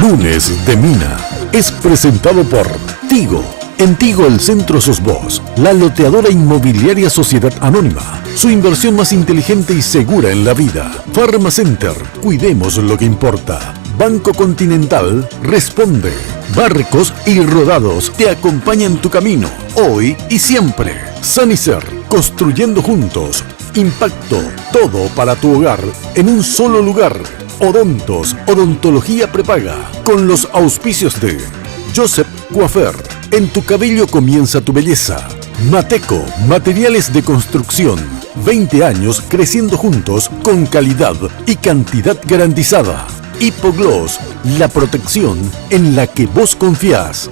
Lunes de Mina es presentado por Tigo. En Tigo el centro sos vos, la loteadora inmobiliaria Sociedad Anónima. Su inversión más inteligente y segura en la vida. Pharmacenter, cuidemos lo que importa. Banco Continental responde. Barcos y Rodados te acompañan tu camino, hoy y siempre. Sanicer, construyendo juntos. Impacto, todo para tu hogar, en un solo lugar. Odontos, odontología prepaga, con los auspicios de Joseph Coiffeur. En tu cabello comienza tu belleza. Mateco, materiales de construcción. 20 años creciendo juntos con calidad y cantidad garantizada. Hipogloss, la protección en la que vos confiás.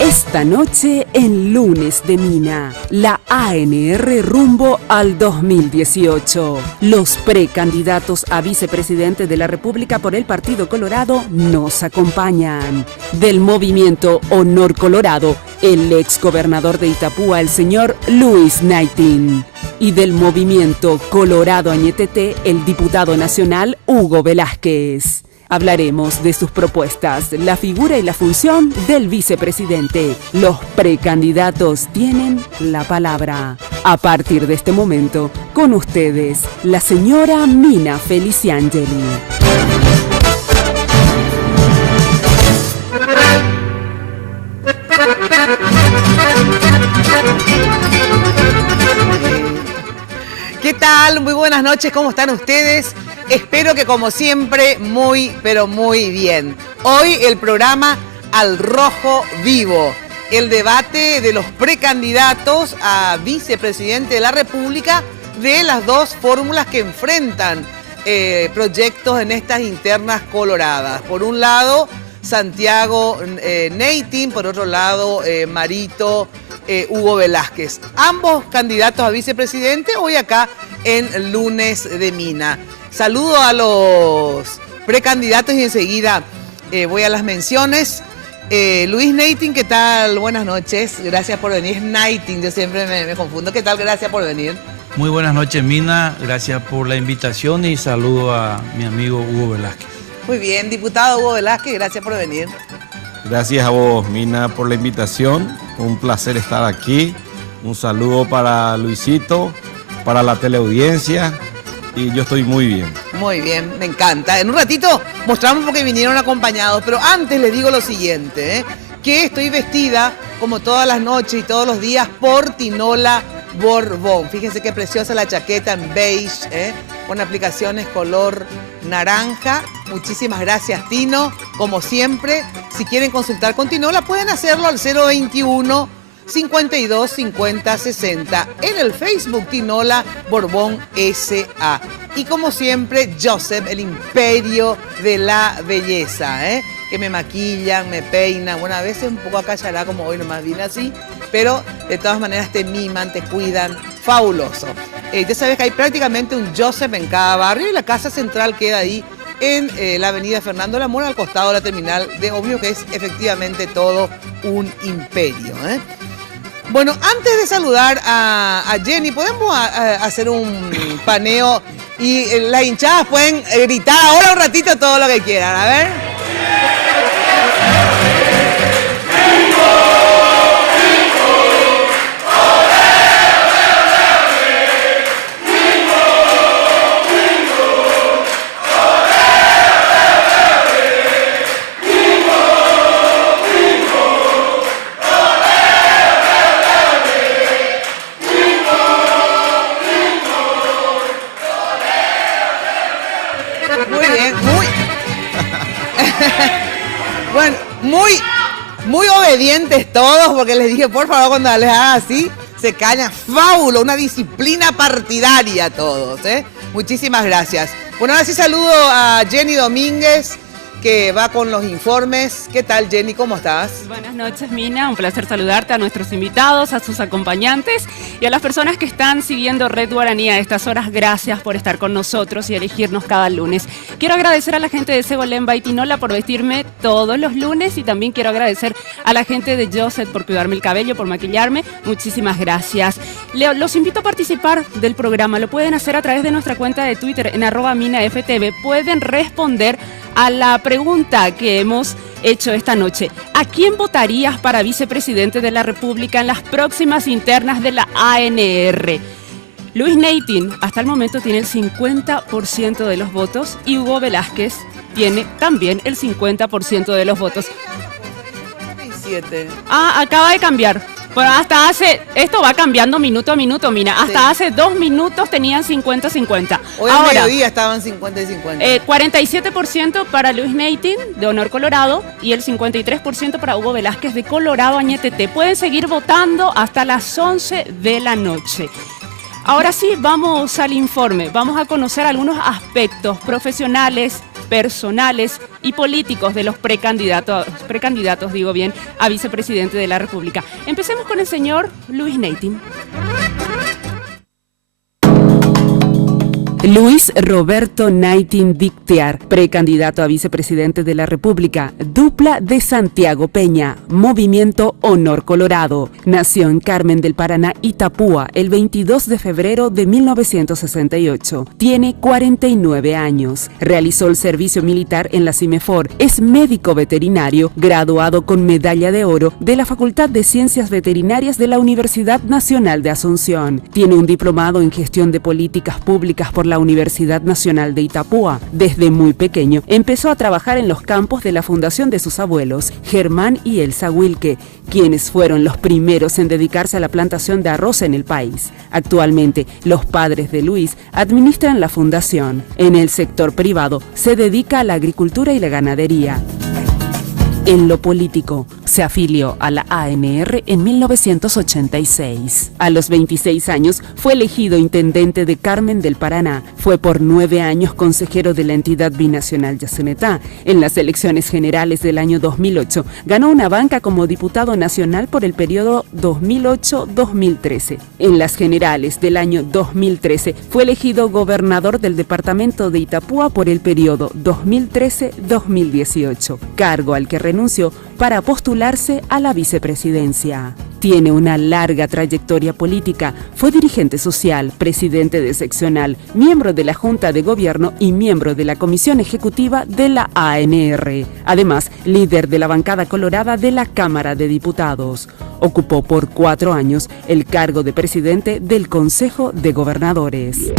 Esta noche en Lunes de Mina, la ANR rumbo al 2018. Los precandidatos a vicepresidente de la República por el Partido Colorado nos acompañan. Del movimiento Honor Colorado, el exgobernador de Itapúa, el señor Luis Knighting. Y del movimiento Colorado Añetete, el diputado nacional Hugo Velázquez. Hablaremos de sus propuestas, la figura y la función del vicepresidente. Los precandidatos tienen la palabra. A partir de este momento, con ustedes, la señora Mina Feliciangeli. ¿Qué tal? Muy buenas noches, ¿cómo están ustedes? Espero que como siempre, muy, pero muy bien. Hoy el programa Al Rojo Vivo, el debate de los precandidatos a vicepresidente de la República de las dos fórmulas que enfrentan proyectos en estas internas coloradas. Por un lado, Santiago Knighting, por otro lado, Marito Hugo Velázquez. Ambos candidatos a vicepresidente hoy acá en Lunes de Mina. Saludo a los precandidatos y enseguida voy a las menciones. Luis Knighting, ¿qué tal? Buenas noches, gracias por venir. Es Knighting, yo siempre me confundo. ¿Qué tal? Gracias por venir. Muy buenas noches, Mina, gracias por la invitación y saludo a mi amigo Hugo Velázquez. Muy bien, diputado Hugo Velázquez, gracias por venir. Gracias a vos, Mina, por la invitación. Un placer estar aquí. Un saludo para Luisito, para la teleaudiencia. Y yo estoy muy bien. Muy bien, me encanta. En un ratito mostramos porque vinieron acompañados, pero antes les digo lo siguiente, que estoy vestida como todas las noches y todos los días por Tinola Borbón. Fíjense qué preciosa la chaqueta en beige, con aplicaciones color naranja. Muchísimas gracias, Tino. Como siempre, si quieren consultar con Tinola, pueden hacerlo al 021 52 50 60 en el Facebook Tinola Borbón S.A. Y como siempre, Joseph, el imperio de la belleza, que me maquillan, me peinan, bueno, a veces un poco acallará como hoy nomás vine así, pero de todas maneras te miman, te cuidan, fabuloso. Ya sabes que hay prácticamente un Joseph en cada barrio y la casa central queda ahí en la avenida Fernando Lamora, al costado de la terminal de Obvio, que es efectivamente todo un imperio. Bueno, antes de saludar a Jenny, ¿podemos hacer un paneo? Y las hinchadas pueden gritar ahora un ratito todo lo que quieran, a ver. Bueno, muy obedientes todos, porque les dije, por favor, cuando les haga así, se callan. Fábulo, una disciplina partidaria todos, Muchísimas gracias. Bueno, ahora sí saludo a Jenny Domínguez, que va con los informes. ¿Qué tal, Jenny? ¿Cómo estás? Buenas noches, Mina. Un placer saludarte, a nuestros invitados, a sus acompañantes y a las personas que están siguiendo Red Guaraní a estas horas. Gracias por estar con nosotros y elegirnos cada lunes. Quiero agradecer a la gente de Segolemba y Tinola por vestirme todos los lunes, y también quiero agradecer a la gente de Joseph por cuidarme el cabello, por maquillarme. Muchísimas gracias. Los invito a participar del programa. Lo pueden hacer a través de nuestra cuenta de Twitter en @minaftv. Pueden responder a la pregunta que hemos hecho esta noche. ¿A quién votarías para vicepresidente de la República en las próximas internas de la ANR? Luis Neitin hasta el momento tiene el 50% de los votos y Hugo Velázquez tiene también el 50% de los votos. Acaba de cambiar. Pero esto va cambiando minuto a minuto, Mina. Hasta hace 2 minutos tenían 50-50. Hoy al mediodía estaban 50 y 50. 47% para Luis Neitin, de Honor Colorado, y el 53% para Hugo Velázquez, de Colorado Añetete. Pueden seguir votando hasta las 11 de la noche. Ahora sí, vamos al informe. Vamos a conocer algunos aspectos profesionales, personales y políticos de los precandidatos, a vicepresidente de la República. Empecemos con el señor Luis Neitin. Luis Roberto Neitin Dictear, precandidato a vicepresidente de la República, dupla de Santiago Peña, Movimiento Honor Colorado. Nació en Carmen del Paraná, Itapúa, el 22 de febrero de 1968. Tiene 49 años. Realizó el servicio militar en la CIMEFOR. Es médico veterinario, graduado con medalla de oro de la Facultad de Ciencias Veterinarias de la Universidad Nacional de Asunción. Tiene un diplomado en Gestión de Políticas Públicas por la Universidad Nacional de Itapúa. Desde muy pequeño empezó a trabajar en los campos de la fundación de sus abuelos, Germán y Elsa Wilke, quienes fueron los primeros en dedicarse a la plantación de arroz en el país. Actualmente, los padres de Luis administran la fundación. En el sector privado, se dedica a la agricultura y la ganadería. En lo político, se afilió a la ANR en 1986. A los 26 años fue elegido intendente de Carmen del Paraná. Fue por 9 años consejero de la entidad binacional Yacenetá. En las elecciones generales del año 2008 ganó una banca como diputado nacional por el periodo 2008-2013. En las generales del año 2013 fue elegido gobernador del departamento de Itapúa por el periodo 2013-2018, cargo al que renunció para postularse a la vicepresidencia. Tiene una larga trayectoria política. Fue dirigente social, presidente de seccional, miembro de la Junta de Gobierno y miembro de la Comisión Ejecutiva de la ANR. Además, líder de la bancada colorada de la Cámara de Diputados. Ocupó por 4 años el cargo de presidente del Consejo de Gobernadores.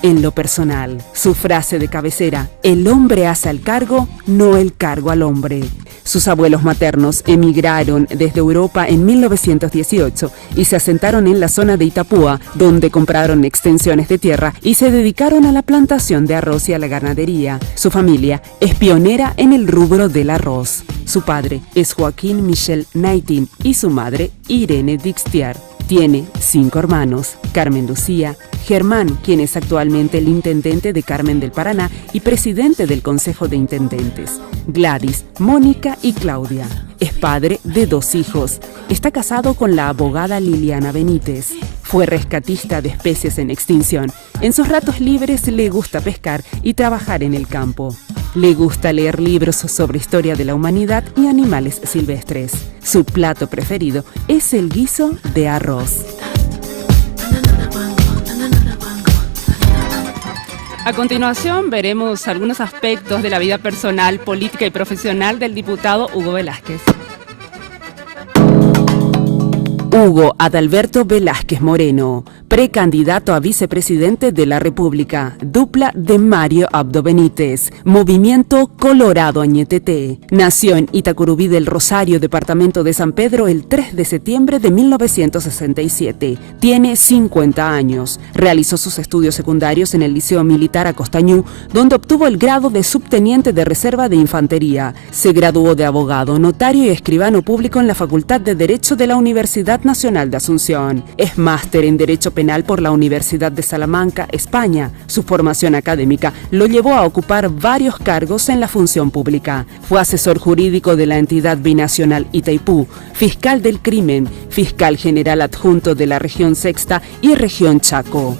En lo personal, su frase de cabecera: el hombre hace al cargo, no el cargo al hombre. Sus abuelos maternos emigraron desde Europa en 1918 y se asentaron en la zona de Itapúa, donde compraron extensiones de tierra y se dedicaron a la plantación de arroz y a la ganadería. Su familia es pionera en el rubro del arroz. Su padre es Joaquín Michel Neitin y su madre Irene Dictear. Tiene 5 hermanos: Carmen Lucía, Germán, quien es actualmente el intendente de Carmen del Paraná y presidente del Consejo de Intendentes, Gladys, Mónica y Claudia. Es padre de 2 hijos. Está casado con la abogada Liliana Benítez. Fue rescatista de especies en extinción. En sus ratos libres le gusta pescar y trabajar en el campo. Le gusta leer libros sobre historia de la humanidad y animales silvestres. Su plato preferido es el guiso de arroz. A continuación veremos algunos aspectos de la vida personal, política y profesional del diputado Hugo Velázquez. Hugo Adalberto Velázquez Moreno, precandidato a vicepresidente de la República, dupla de Mario Abdo Benítez, Movimiento Colorado Añetete. Nació en Itacurubí del Rosario, departamento de San Pedro, el 3 de septiembre de 1967. Tiene 50 años. Realizó sus estudios secundarios en el Liceo Militar Acostañú, donde obtuvo el grado de subteniente de reserva de infantería. Se graduó de abogado, notario y escribano público en la Facultad de Derecho de la Universidad Nacional Nacional de Asunción. Es máster en Derecho Penal por la Universidad de Salamanca, España. Su formación académica lo llevó a ocupar varios cargos en la función pública. Fue asesor jurídico de la entidad binacional Itaipú, fiscal del crimen, fiscal general adjunto de la región Sexta y región Chaco.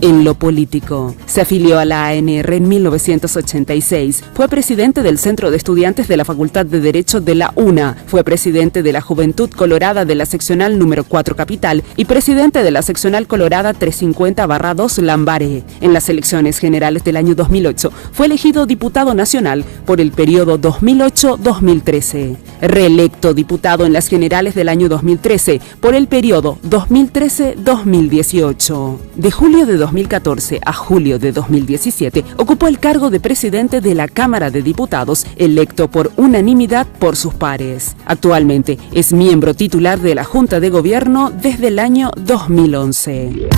En lo político, se afilió a la ANR en 1986, fue presidente del Centro de Estudiantes de la Facultad de Derecho de la UNA, fue presidente de la Juventud Colorada de la Seccional número 4 Capital y presidente de la Seccional Colorada 350-2 Lambaré. En las elecciones generales del año 2008, fue elegido diputado nacional por el periodo 2008-2013. Reelecto diputado en las generales del año 2013 por el periodo 2013-2018. De julio de 2014 a julio de 2017, ocupó el cargo de presidente de la Cámara de Diputados, electo por unanimidad por sus pares. Actualmente es miembro titular de la Junta de Gobierno desde el año 2011.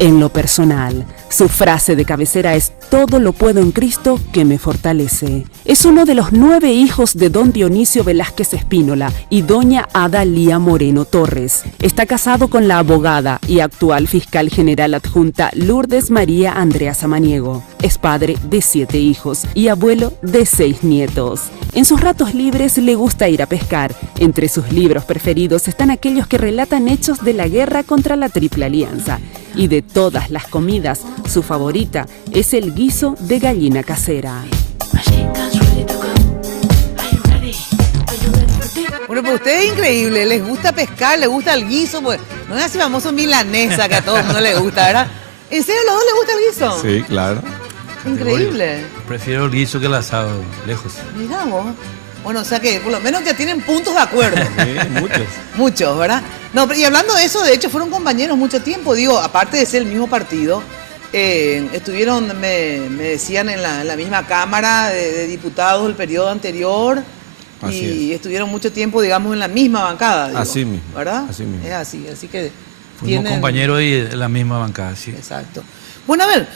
En lo personal, su frase de cabecera es: todo lo puedo en Cristo que me fortalece. Es uno de los 9 hijos de don Dionisio Velázquez Espínola y doña Adalía Moreno Torres. Está casado con la abogada y actual fiscal general adjunta Lourdes María Andrea Samaniego. Es padre de 7 hijos y abuelo de 6 nietos. En sus ratos libres le gusta ir a pescar. Entre sus libros preferidos están aquellos que relatan hechos de la guerra contra la Triple Alianza. Y de todas las comidas, su favorita es el guiso de gallina casera. Bueno, pues usted es increíble, les gusta pescar, les gusta el guiso, pues no es así famoso milanesa que a todo el mundo le gusta, ¿verdad? ¿En serio a los dos les gusta el guiso? Sí, claro. Increíble. Prefiero el guiso que el asado, lejos. Mirá vos. Bueno, o sea que por lo menos ya tienen puntos de acuerdo. Sí, muchos. Muchos, ¿verdad? No, y hablando de eso, de hecho fueron compañeros mucho tiempo, digo, aparte de ser el mismo partido, estuvieron, me decían, en la misma Cámara de Diputados el periodo anterior. Así Y es. estuvieron mucho tiempo, digamos, en la misma bancada. Digo, Así mismo. ¿Verdad? Así mismo. Es así que Fuimos compañeros y en la misma bancada, sí. Exacto. Bueno, a ver,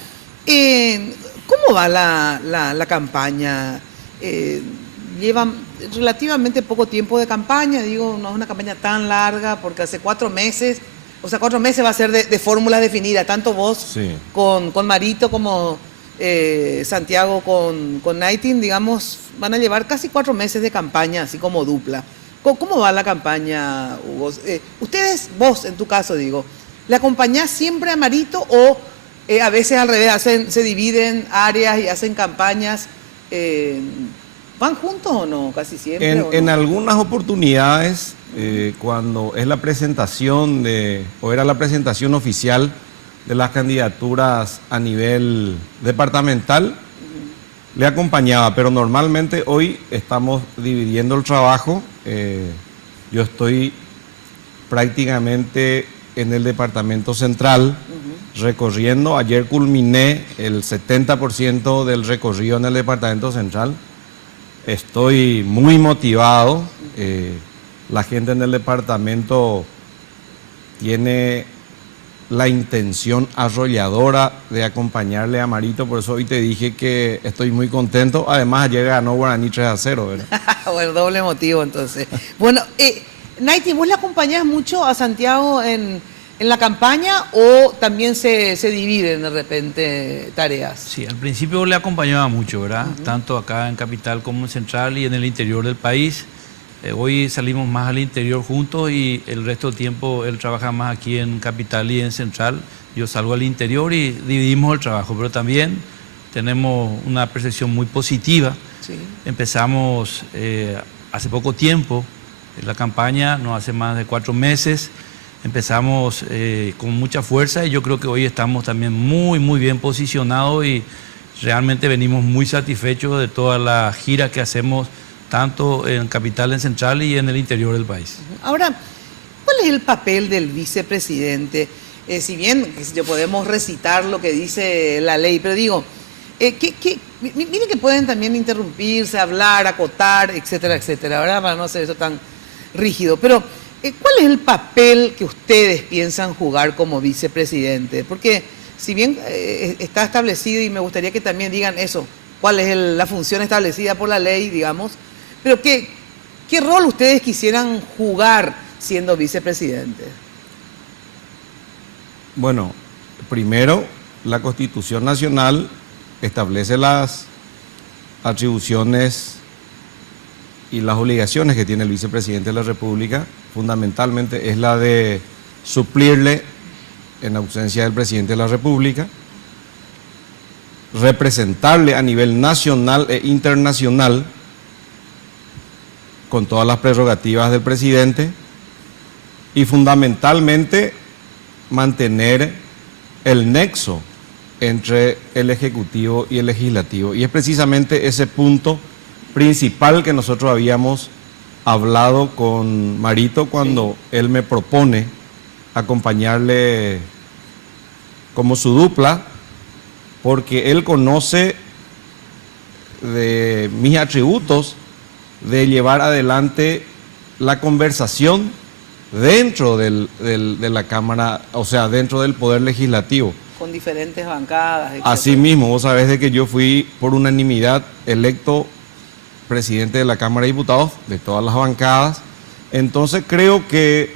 ¿cómo va la campaña? Llevan relativamente poco tiempo de campaña, digo, no es una campaña tan larga, porque hace 4 meses, o sea, 4 meses va a ser de fórmulas definidas, tanto vos Sí. con Marito como Santiago con Naitin, digamos, van a llevar casi 4 meses de campaña, así como dupla. ¿Cómo va la campaña, Hugo? Ustedes, vos en tu caso, digo, ¿le acompañás siempre a Marito o a veces al revés, se dividen áreas y hacen campañas? ¿Van juntos o no? Casi siempre. En algunas oportunidades, cuando es la presentación o era la presentación oficial de las candidaturas a nivel departamental, le acompañaba, pero normalmente hoy estamos dividiendo el trabajo. Yo estoy prácticamente en el departamento central, recorriendo. Ayer culminé el 70% del recorrido en el departamento central. Estoy muy motivado. La gente en el departamento tiene la intención arrolladora de acompañarle a Marito, por eso hoy te dije que estoy muy contento. Además, ayer ganó Guaraní 3-0, ¿verdad? Bueno, doble motivo entonces. Bueno, Naiti, ¿vos le acompañás mucho a Santiago en la campaña o también se dividen de repente tareas? Sí, al principio le acompañaba mucho, ¿verdad? Tanto acá en Capital como en Central y en el interior del país. Hoy salimos más al interior juntos y el resto del tiempo él trabaja más aquí en Capital y en Central. Yo salgo al interior y dividimos el trabajo, pero también tenemos una percepción muy positiva. Sí. Empezamos hace poco tiempo la campaña, no hace más de 4 meses. Empezamos con mucha fuerza y yo creo que hoy estamos también muy bien posicionados y realmente venimos muy satisfechos de toda la gira que hacemos tanto en Capital, en Central y en el interior del país. Ahora, ¿cuál es el papel del vicepresidente? Si bien podemos recitar lo que dice la ley, pero digo, miren que pueden también interrumpirse, hablar, acotar, etcétera, etcétera, ¿verdad? Para no hacer eso tan rígido. Pero, ¿cuál es el papel que ustedes piensan jugar como vicepresidente? Porque si bien está establecido, y me gustaría que también digan eso, cuál es la función establecida por la ley, digamos, pero ¿qué rol ustedes quisieran jugar siendo vicepresidente? Bueno, primero, la Constitución Nacional establece las atribuciones y las obligaciones que tiene el vicepresidente de la República. Fundamentalmente es la de suplirle en ausencia del presidente de la República, representarle a nivel nacional e internacional con todas las prerrogativas del presidente y fundamentalmente mantener el nexo entre el Ejecutivo y el Legislativo. Y es precisamente ese punto principal que nosotros habíamos hablado con Marito cuando él me propone acompañarle como su dupla, porque él conoce de mis atributos de llevar adelante la conversación dentro de la Cámara, o sea, dentro del Poder Legislativo. Con diferentes bancadas, etc. Así mismo, vos sabés de que yo fui por unanimidad electo presidente de la Cámara de Diputados, de todas las bancadas. Entonces creo que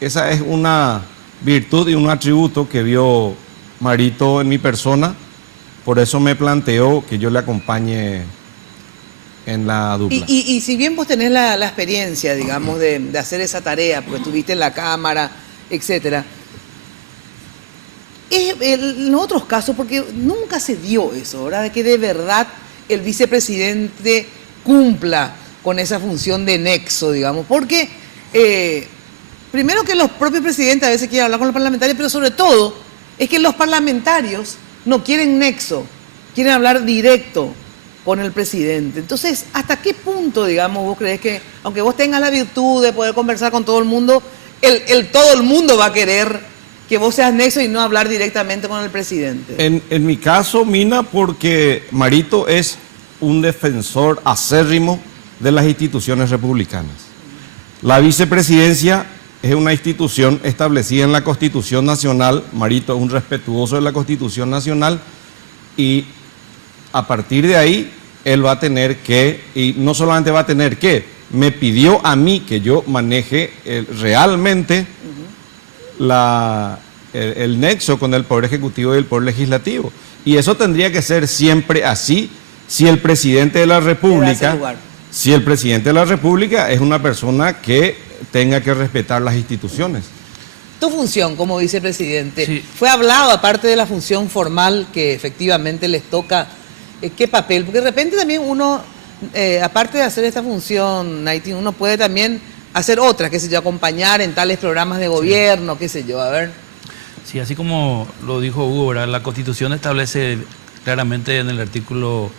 esa es una virtud y un atributo que vio Marito en mi persona. Por eso me planteó que yo le acompañe en la dupla. Y si bien vos tenés la experiencia, digamos, de hacer esa tarea, porque estuviste en la Cámara, etcétera, en otros casos, porque nunca se dio eso, ¿verdad? De que de verdad el vicepresidente cumpla con esa función de nexo, digamos, porque primero que los propios presidentes a veces quieren hablar con los parlamentarios, pero sobre todo es que los parlamentarios no quieren nexo, quieren hablar directo con el presidente. Entonces, ¿hasta qué punto, digamos, vos crees que, aunque vos tengas la virtud de poder conversar con todo el mundo, todo el mundo va a querer que vos seas nexo y no hablar directamente con el presidente? En mi caso, Mina, porque Marito es un defensor acérrimo de las instituciones republicanas. La vicepresidencia es una institución establecida en la Constitución Nacional. Marito es un respetuoso de la Constitución Nacional y a partir de ahí él va a tener que, y no solamente va a tener que, me pidió a mí que yo maneje realmente el nexo con el Poder Ejecutivo y el Poder Legislativo. Y eso tendría que ser siempre así si el presidente de la República, es una persona que tenga que respetar las instituciones. Tu función como vicepresidente, Sí. ¿fue hablado, aparte de la función formal que efectivamente les toca, qué papel? Porque de repente también uno, aparte de hacer esta función, Naitín, uno puede también hacer otra, qué sé yo, acompañar en tales programas de gobierno, qué sé yo, a ver. Sí, así como lo dijo Hugo, ¿verdad? La Constitución establece claramente en el artículo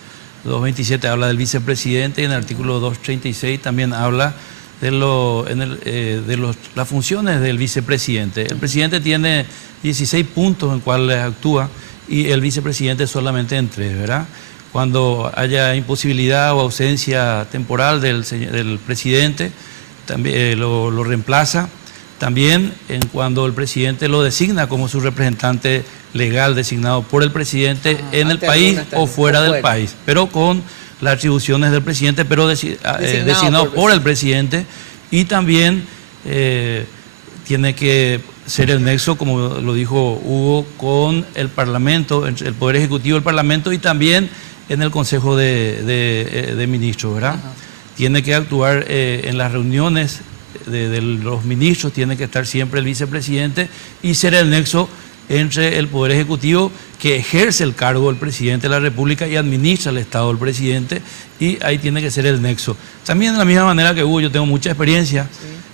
227 habla del vicepresidente y en el artículo 236 también habla de las funciones del vicepresidente. El presidente tiene 16 puntos en cuales actúa y el vicepresidente solamente en 3, ¿verdad? Cuando haya imposibilidad o ausencia temporal del presidente, también lo reemplaza. También cuando el presidente lo designa como su representante legal designado por el presidente en el país o fuera del país, pero con las atribuciones del presidente, pero designado por el presidente. Y también tiene que ser el nexo, como lo dijo Hugo, con el Parlamento, entre el Poder Ejecutivo y el Parlamento, y también en el Consejo de Ministros, ¿verdad? Tiene que actuar en las reuniones de los ministros, tiene que estar siempre el vicepresidente y ser el nexo entre el Poder Ejecutivo, que ejerce el cargo del presidente de la República y administra el Estado del presidente, y ahí tiene que ser el nexo. También de la misma manera que Hugo, yo tengo mucha experiencia,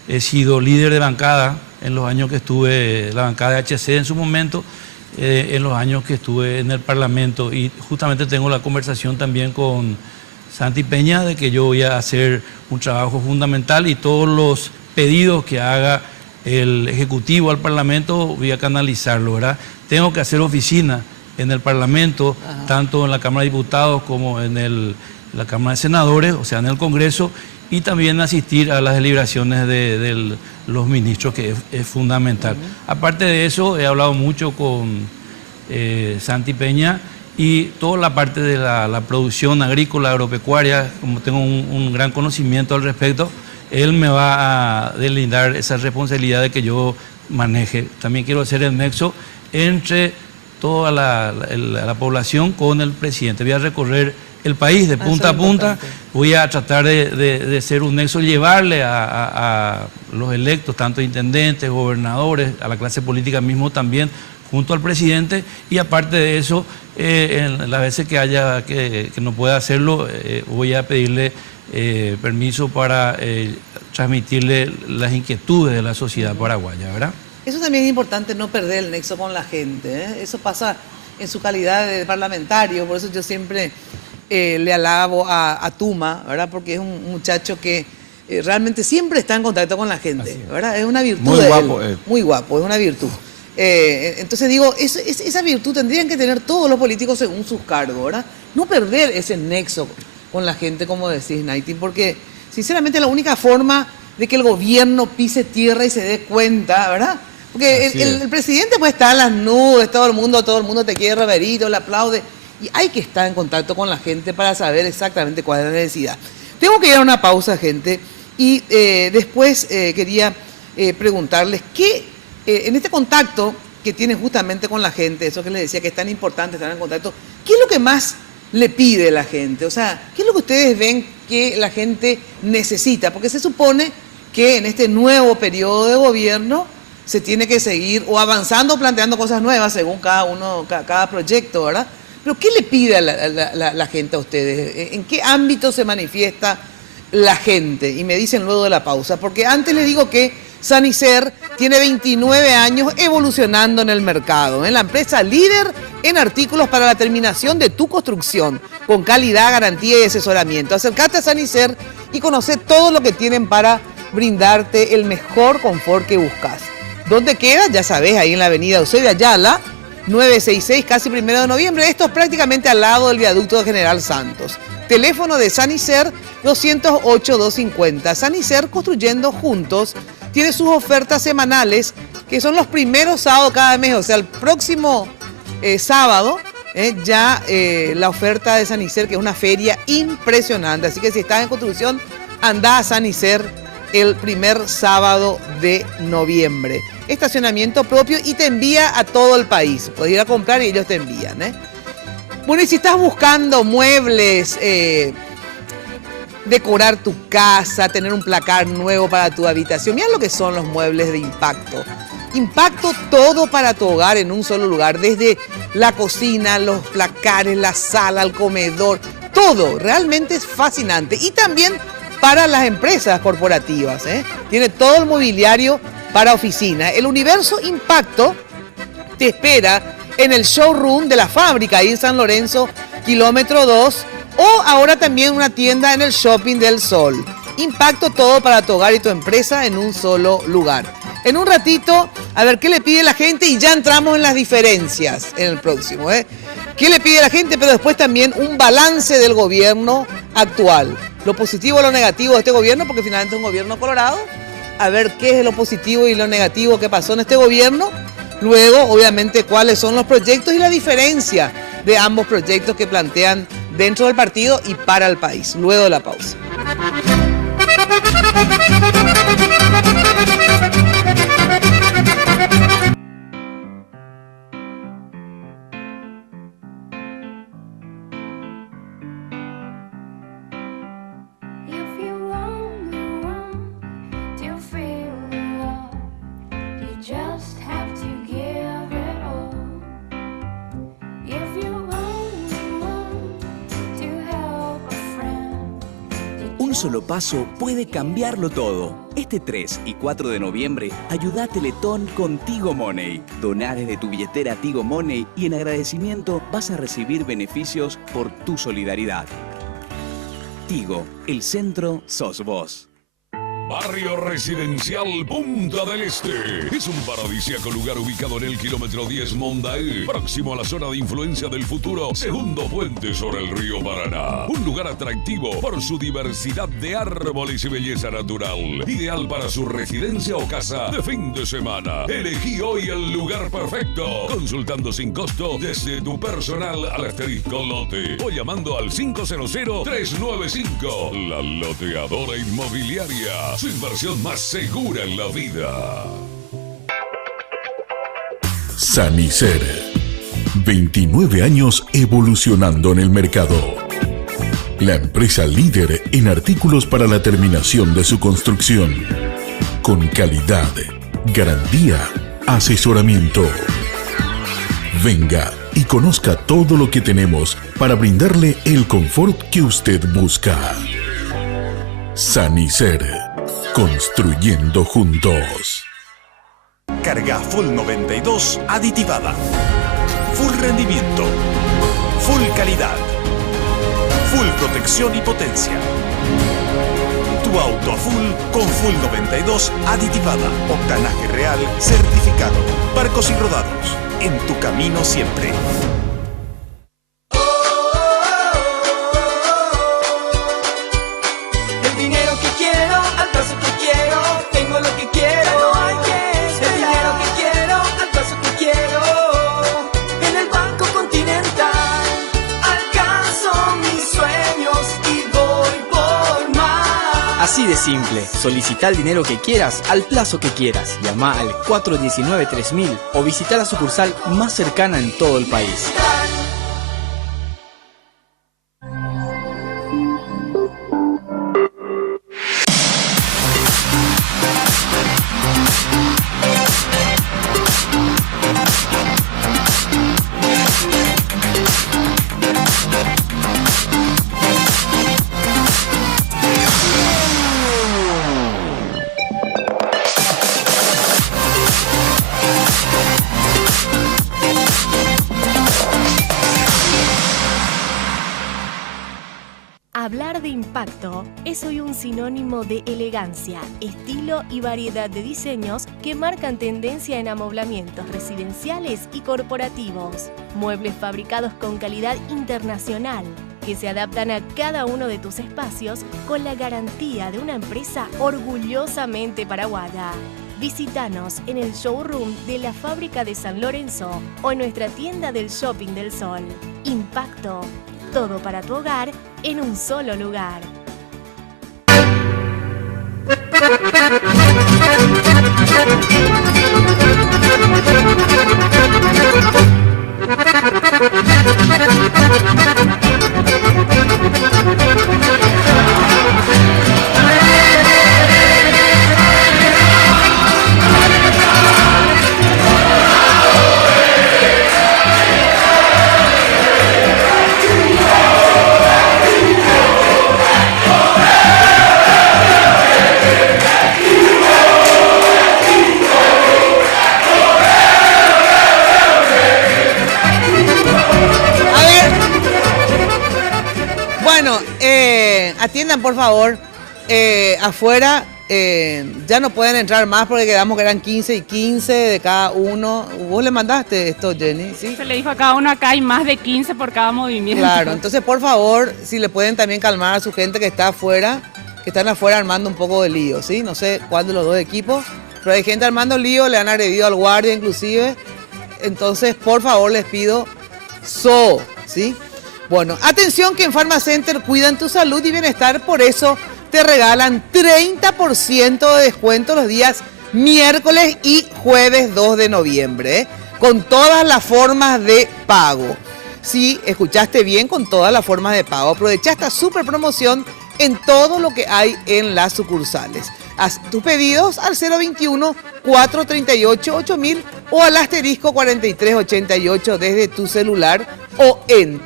he sido líder de bancada en los años que estuve, la bancada de HC en su momento, en los años que estuve en el Parlamento, y justamente tengo la conversación también con Santi Peña de que yo voy a hacer un trabajo fundamental y todos los pedidos que haga el Ejecutivo al Parlamento voy a canalizarlo, ¿verdad? Tengo que hacer oficina en el Parlamento, tanto en la Cámara de Diputados como en la Cámara de Senadores, o sea, en el Congreso, y también asistir a las deliberaciones de los ministros, que es fundamental. Aparte de eso, he hablado mucho con Santi Peña y toda la parte de la producción agrícola, agropecuaria, como tengo un gran conocimiento al respecto, él me va a delindar esa responsabilidad de que yo maneje. También quiero hacer el nexo entre toda la población con el presidente. Voy a recorrer el país de punta a punta, voy a tratar de ser un nexo, llevarle a los electos, tanto intendentes, gobernadores, a la clase política mismo también, junto al presidente, y aparte de eso, en las veces que no pueda hacerlo, voy a pedirle permiso para transmitirle las inquietudes de la sociedad paraguaya, ¿verdad? Eso también es importante, no perder el nexo con la gente, ¿eh? Eso pasa en su calidad de parlamentario, por eso yo siempre le alabo a Tuma, ¿verdad? Porque es un muchacho que realmente siempre está en contacto con la gente, ¿verdad? Es una virtud. Muy guapo. Muy guapo, es una virtud. Entonces digo, esa virtud tendrían que tener todos los políticos según sus cargos, ¿verdad? No perder ese nexo con la gente, como decís, Naiti, porque sinceramente la única forma de que el gobierno pise tierra y se dé cuenta, ¿verdad? Porque el presidente puede estar en las nubes, todo el mundo te quiere reverito, le aplaude, y hay que estar en contacto con la gente para saber exactamente cuál es la necesidad. Tengo que ir a una pausa, gente, y después quería preguntarles qué, en este contacto que tienen justamente con la gente, eso que les decía que es tan importante estar en contacto, ¿qué es lo que más le pide la gente? O sea, ¿qué es lo que ustedes ven que la gente necesita? Porque se supone que en este nuevo periodo de gobierno se tiene que seguir o avanzando o planteando cosas nuevas según cada proyecto, ¿verdad? Pero ¿qué le pide a la gente a ustedes? ¿En qué ámbito se manifiesta la gente? Y me dicen luego de la pausa, porque antes les digo que Sanicer tiene 29 años evolucionando en el mercado, en la empresa líder en artículos para la terminación de tu construcción, con calidad, garantía y asesoramiento. Acércate a Sanicer y conoce todo lo que tienen para brindarte el mejor confort que buscas. ¿Dónde queda? Ya sabes, ahí en la avenida Eusebio Ayala, 966, casi 1 de noviembre. Esto es prácticamente al lado del viaducto de General Santos. Teléfono de Sanicer 208-250. Sanicer, construyendo juntos, tiene sus ofertas semanales, que son los primeros sábados cada mes. O sea, el próximo sábado, ya la oferta de Sanicer, que es una feria impresionante. Así que si estás en construcción, anda a Sanicer el primer sábado de noviembre. Estacionamiento propio y te envía a todo el país. Puedes ir a comprar y ellos te envían, Bueno, y si estás buscando muebles, decorar tu casa, tener un placar nuevo para tu habitación, mira lo que son los muebles de Impacto. Impacto, todo para tu hogar en un solo lugar, desde la cocina, los placares, la sala, el comedor, todo. Realmente es fascinante. Y también para las empresas corporativas, Tiene todo el mobiliario para oficina. El Universo Impacto te espera en el showroom de la fábrica, ahí en San Lorenzo, kilómetro 2, o ahora también una tienda en el Shopping del Sol. Impacto, todo para tu hogar y tu empresa en un solo lugar. En un ratito, a ver qué le pide la gente y ya entramos en las diferencias en el próximo, ¿Qué le pide la gente? Pero después también un balance del gobierno actual. Lo positivo y lo negativo de este gobierno, porque finalmente es un gobierno colorado. A ver qué es lo positivo y lo negativo que pasó en este gobierno. Luego, obviamente, cuáles son los proyectos y la diferencia de ambos proyectos que plantean dentro del partido y para el país. Luego de la pausa. Un solo paso puede cambiarlo todo. Este 3 y 4 de noviembre, ayuda a Teletón con Tigo Money. Doná desde tu billetera Tigo Money y en agradecimiento vas a recibir beneficios por tu solidaridad. Tigo, el centro sos vos. Barrio Residencial Punta del Este. Es un paradisíaco lugar ubicado en el kilómetro 10 Mondael, próximo a la zona de influencia del futuro segundo puente sobre el río Paraná. Un lugar atractivo por su diversidad de árboles y belleza natural. Ideal para su residencia o casa de fin de semana. Elegí hoy el lugar perfecto, consultando sin costo desde tu personal al asterisco lote o llamando al 500-395. La Loteadora Inmobiliaria. su inversión más segura en la vida. Sanicer. 29 años evolucionando en el mercado. La empresa líder en artículos para la terminación de su construcción. Con calidad, garantía, asesoramiento. Venga y conozca todo lo que tenemos para brindarle el confort que usted busca. Sanicer. Construyendo juntos. Carga Full 92 aditivada. Full rendimiento. Full calidad. Full protección y potencia. Tu auto a full con Full 92 aditivada. Octanaje real certificado. Barcos y rodados. En tu camino siempre. El dinero que quiero, al paso que quiero, tengo lo que quiero, no hay que esperar. El dinero que quiero, al paso que quiero, en el Banco Continental, alcanzo mis sueños y voy por más. Así de simple, solicita el dinero que quieras al plazo que quieras. Llama al 419-3000 o visita la sucursal más cercana en todo el país. Hablar de impacto es hoy un sinónimo de elegancia, estilo y variedad de diseños que marcan tendencia en amoblamientos residenciales y corporativos. Muebles fabricados con calidad internacional que se adaptan a cada uno de tus espacios con la garantía de una empresa orgullosamente paraguaya. Visítanos en el showroom de la fábrica de San Lorenzo o en nuestra tienda del Shopping del Sol. Impacto. Todo para tu hogar en un solo lugar. Atiendan, por favor, afuera ya no pueden entrar más porque quedamos que eran 15 y 15 de cada uno. ¿Vos le mandaste esto, Jenny? ¿Sí? Se le dijo a cada uno, acá hay más de 15 por cada movimiento. Claro, entonces por favor, si le pueden también calmar a su gente que está afuera, que están afuera armando un poco de lío, ¿sí? No sé cuál de los dos equipos, pero hay gente armando lío, le han agredido al guardia inclusive. Entonces, por favor, les pido ¿sí? Bueno, atención que en Pharmacenter cuidan tu salud y bienestar, por eso te regalan 30% de descuento los días miércoles y jueves 2 de noviembre, con todas las formas de pago. Sí, escuchaste bien, con todas las formas de pago. Aprovecha esta super promoción en todo lo que hay en las sucursales. Haz tus pedidos al 021-438-8000 o al asterisco 4388 desde tu celular o en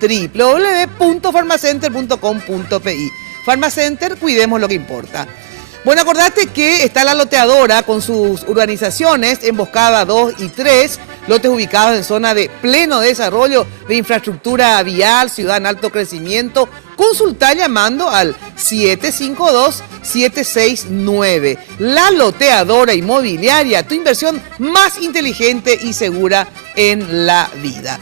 www.farmacenter.com.pi. Pharmacenter, cuidemos lo que importa. Bueno, acordate que está la loteadora con sus urbanizaciones Emboscada 2 y 3, lotes ubicados en zona de pleno desarrollo de infraestructura vial, ciudad en alto crecimiento. Consulta llamando al 752-769. La loteadora inmobiliaria, tu inversión más inteligente y segura en la vida.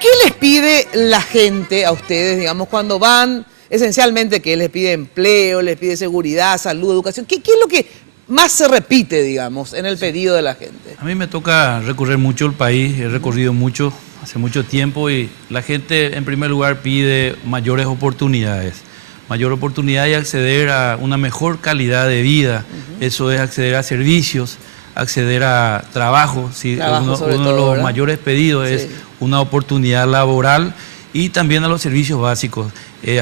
¿Qué les pide la gente a ustedes, digamos, cuando van? Esencialmente, ¿qué les pide? Empleo, les pide seguridad, salud, educación. ¿Qué es lo que más se repite, digamos, en el pedido de la gente? A mí me toca recorrer mucho el país, he recorrido mucho, hace mucho tiempo, y la gente en primer lugar pide mayores oportunidades. mayor oportunidad y acceder a una mejor calidad de vida. Eso es acceder a servicios, acceder a trabajo. ¿Sí? Uno de los mayores pedidos es una oportunidad laboral y también a los servicios básicos.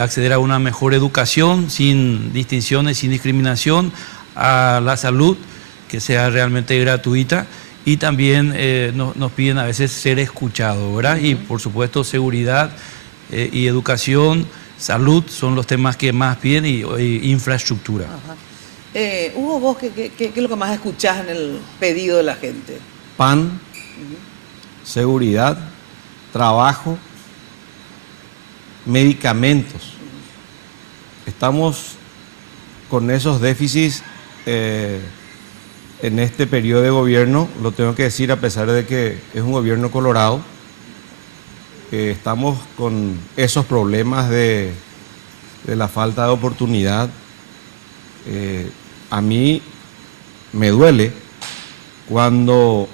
Acceder a una mejor educación sin distinciones, sin discriminación, a la salud que sea realmente gratuita y también nos piden a veces ser escuchados, ¿verdad? Y por supuesto seguridad y educación, salud son los temas que más piden y infraestructura. Hugo, vos, ¿qué es lo que más escuchás en el pedido de la gente? Pan, seguridad, trabajo, medicamentos. Estamos con esos déficits en este periodo de gobierno, lo tengo que decir a pesar de que es un gobierno colorado, estamos con esos problemas de la falta de oportunidad. A mí me duele cuando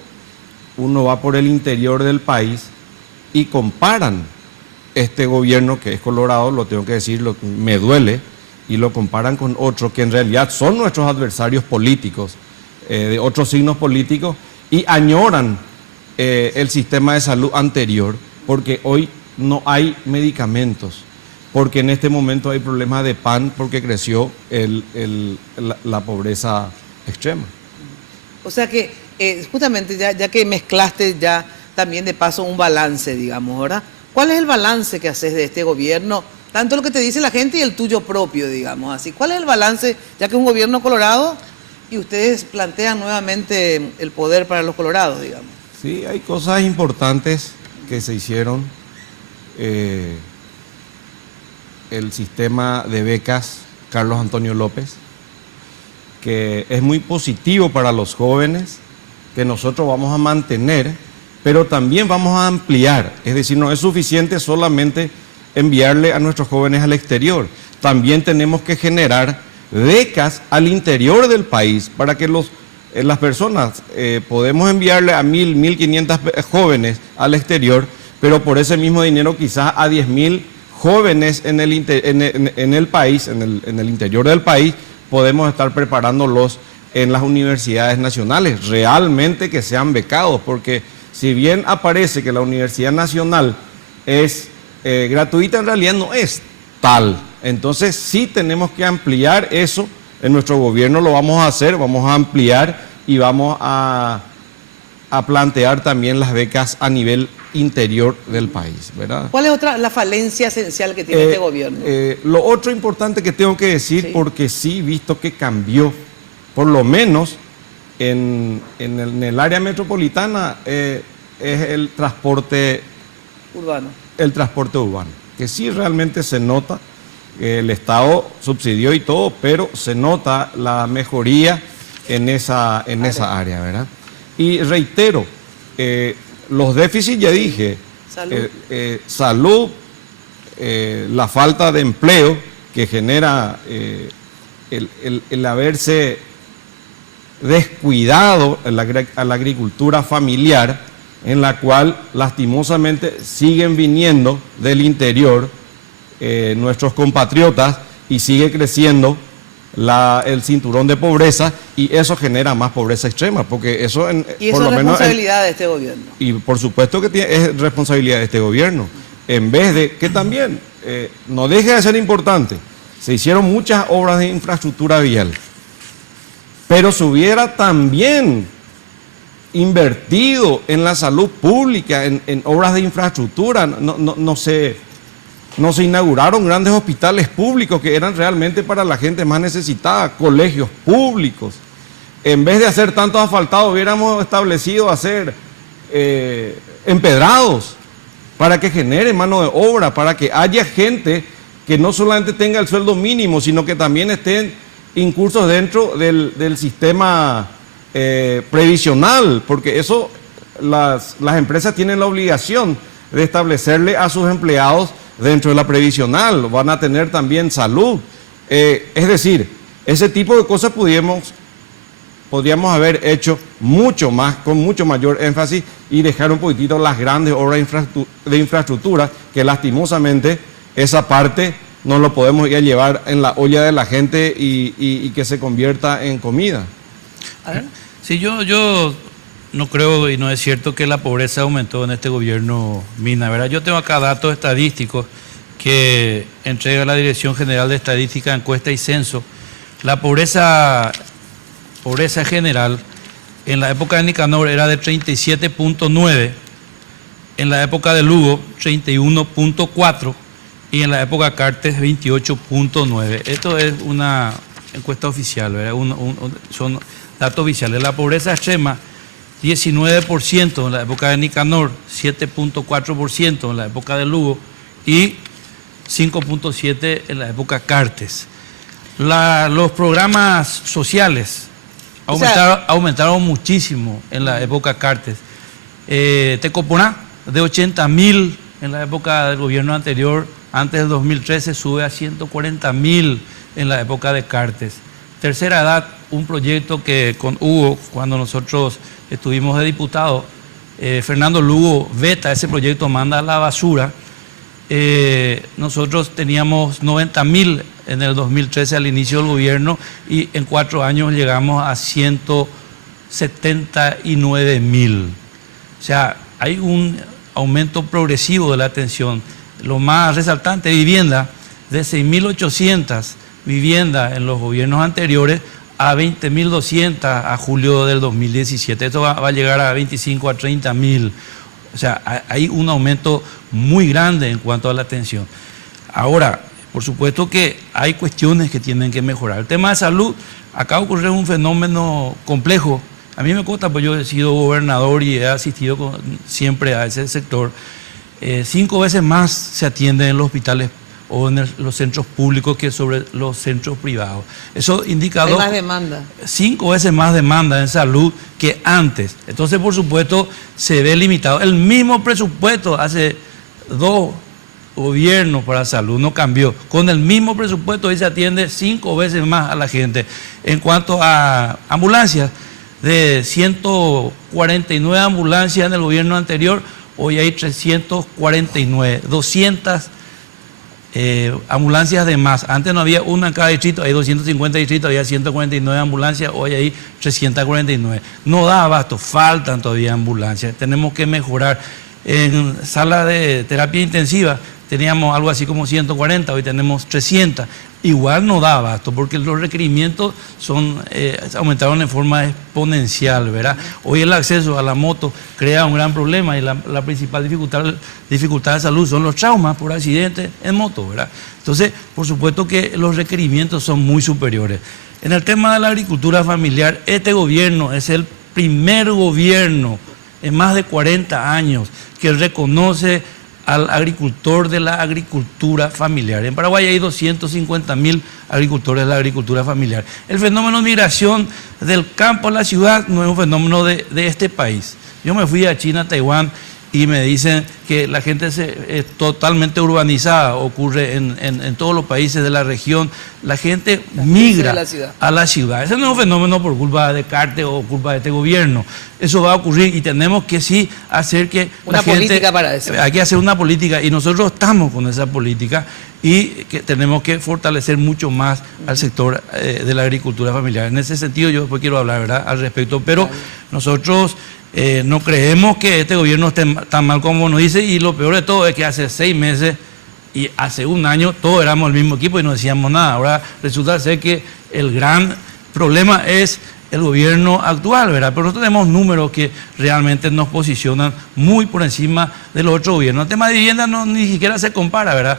uno va por el interior del país y comparan este gobierno que es colorado, lo tengo que decir, me duele, y lo comparan con otros que en realidad son nuestros adversarios políticos, de otros signos políticos, y añoran el sistema de salud anterior, porque hoy no hay medicamentos, porque en este momento hay problemas de pan, porque creció la pobreza extrema. O sea que justamente ya que mezclaste ya también de paso un balance, digamos, ¿verdad? ¿Cuál es el balance que haces de este gobierno? Tanto lo que te dice la gente y el tuyo propio, digamos así. ¿Cuál es el balance, ya que es un gobierno colorado y ustedes plantean nuevamente el poder para los colorados, digamos? Sí, hay cosas importantes que se hicieron. El sistema de becas Carlos Antonio López, que es muy positivo para los jóvenes, que nosotros vamos a mantener, pero también vamos a ampliar. Es decir, no es suficiente solamente enviarle a nuestros jóvenes al exterior. También tenemos que generar becas al interior del país para que las personas, podemos enviarle a 1.000, 1.500 jóvenes al exterior, pero por ese mismo dinero quizás a 10.000 jóvenes en el país, en el interior del país, podemos estar preparándolos en las universidades nacionales, realmente que sean becados, porque si bien aparece que la Universidad Nacional es gratuita, en realidad no es tal. Entonces sí tenemos que ampliar eso, en nuestro gobierno lo vamos a hacer, vamos a ampliar y vamos a plantear también las becas a nivel interior del país, ¿verdad? ¿Cuál es la falencia esencial que tiene este gobierno? Lo otro importante que tengo que decir, porque sí, visto que cambió, por lo menos en el área metropolitana, es el transporte urbano. El transporte urbano, que sí realmente se nota, el Estado subsidió y todo, pero se nota la mejoría en esa área, ¿verdad? Y reitero, los déficits ya dije, salud, la falta de empleo que genera el haberse descuidado a la agricultura familiar, en la cual lastimosamente siguen viniendo del interior nuestros compatriotas y sigue creciendo el cinturón de pobreza, y eso genera más pobreza extrema, porque eso y eso es responsabilidad de este gobierno. Y por supuesto que es responsabilidad de este gobierno, en vez de que también no deje de ser importante. Se hicieron muchas obras de infraestructura vial, pero se hubiera también invertido en la salud pública, en obras de infraestructura. No se inauguraron grandes hospitales públicos que eran realmente para la gente más necesitada, colegios públicos. En vez de hacer tantos asfaltados, hubiéramos establecido hacer empedrados para que genere mano de obra, para que haya gente que no solamente tenga el sueldo mínimo, sino que también estén incursos dentro del sistema previsional, porque eso las empresas tienen la obligación de establecerle a sus empleados dentro de la previsional, van a tener también salud. Es decir, ese tipo de cosas podríamos haber hecho mucho más, con mucho mayor énfasis, y dejar un poquitito las grandes obras de infraestructura, que lastimosamente esa parte no lo podemos ir a llevar en la olla de la gente y que se convierta en comida. Sí, yo no creo y no es cierto que la pobreza aumentó en este gobierno, Mina, ¿verdad? Yo tengo acá datos estadísticos que entrega la Dirección General de Estadística, Encuesta y Censo. La pobreza general en la época de Nicanor era de 37.9, en la época de Lugo 31.4 y en la época de Cartes 28.9. Esto es una encuesta oficial, ¿verdad? Son datos oficiales. La pobreza extrema 19% en la época de Nicanor, 7.4% en la época de Lugo y 5.7% en la época Cartes. Los programas sociales aumentaron muchísimo en la época Cartes. Tecoponá, de 80.000 en la época del gobierno anterior, antes del 2013 sube a 140.000 en la época de Cartes. Tercera edad, un proyecto que con Hugo, cuando nosotros estuvimos de diputados, Fernando Lugo veta ese proyecto, manda a la basura. Nosotros teníamos 90.000 en el 2013 al inicio del gobierno y en 4 años llegamos a 179.000. O sea, hay un aumento progresivo de la atención. Lo más resaltante, vivienda, de 6.800 viviendas en los gobiernos anteriores a 20.200 a julio del 2017. Esto va a llegar a 25 a 30.000. O sea, hay un aumento muy grande en cuanto a la atención. Ahora, por supuesto que hay cuestiones que tienen que mejorar. El tema de salud, acá ocurre un fenómeno complejo. A mí me consta, pues yo he sido gobernador y he asistido siempre a ese sector. 5 veces más se atiende en los hospitales o en los centros públicos que sobre los centros privados. Eso indica hay más demanda. 5 veces más demanda en salud que antes. Entonces, por supuesto, se ve limitado. El mismo presupuesto hace 2 gobiernos para salud no cambió. Con el mismo presupuesto hoy se atiende 5 veces más a la gente. En cuanto a ambulancias, de 149 ambulancias en el gobierno anterior, hoy hay 349, 200 ambulancias de más. Antes no había una en cada distrito, hay 250 distritos, había 149 ambulancias, hoy hay 349. No da abasto, faltan todavía ambulancias, tenemos que mejorar. En sala de terapia intensiva teníamos algo así como 140, hoy tenemos 300. Igual no da abasto porque los requerimientos aumentaron en forma exponencial, ¿verdad? Hoy el acceso a la moto crea un gran problema y la principal dificultad de salud son los traumas por accidentes en moto, ¿verdad? Entonces, por supuesto que los requerimientos son muy superiores. En el tema de la agricultura familiar, este gobierno es el primer gobierno en más de 40 años que reconoce al agricultor de la agricultura familiar. En Paraguay hay 250.000 agricultores de la agricultura familiar. El fenómeno de migración del campo a la ciudad no es un fenómeno de este país. Yo me fui a China, Taiwán, y me dicen que la gente es totalmente urbanizada, ocurre en todos los países de la región. La gente migra a la ciudad. Ese no es un fenómeno por culpa de Cartes o culpa de este gobierno. Eso va a ocurrir y tenemos que sí hacer que una política para eso. Hay que hacer una política y nosotros estamos con esa política y que tenemos que fortalecer mucho más al sector de la agricultura familiar. En ese sentido yo después quiero hablar, ¿verdad?, al respecto, pero nosotros no creemos que este gobierno esté tan mal como nos dice y lo peor de todo es que hace 6 meses y hace 1 año todos éramos el mismo equipo y no decíamos nada. Ahora resulta ser que el gran problema es el gobierno actual, ¿verdad? Pero nosotros tenemos números que realmente nos posicionan muy por encima de los otros gobiernos. El tema de vivienda ni siquiera se compara, ¿verdad?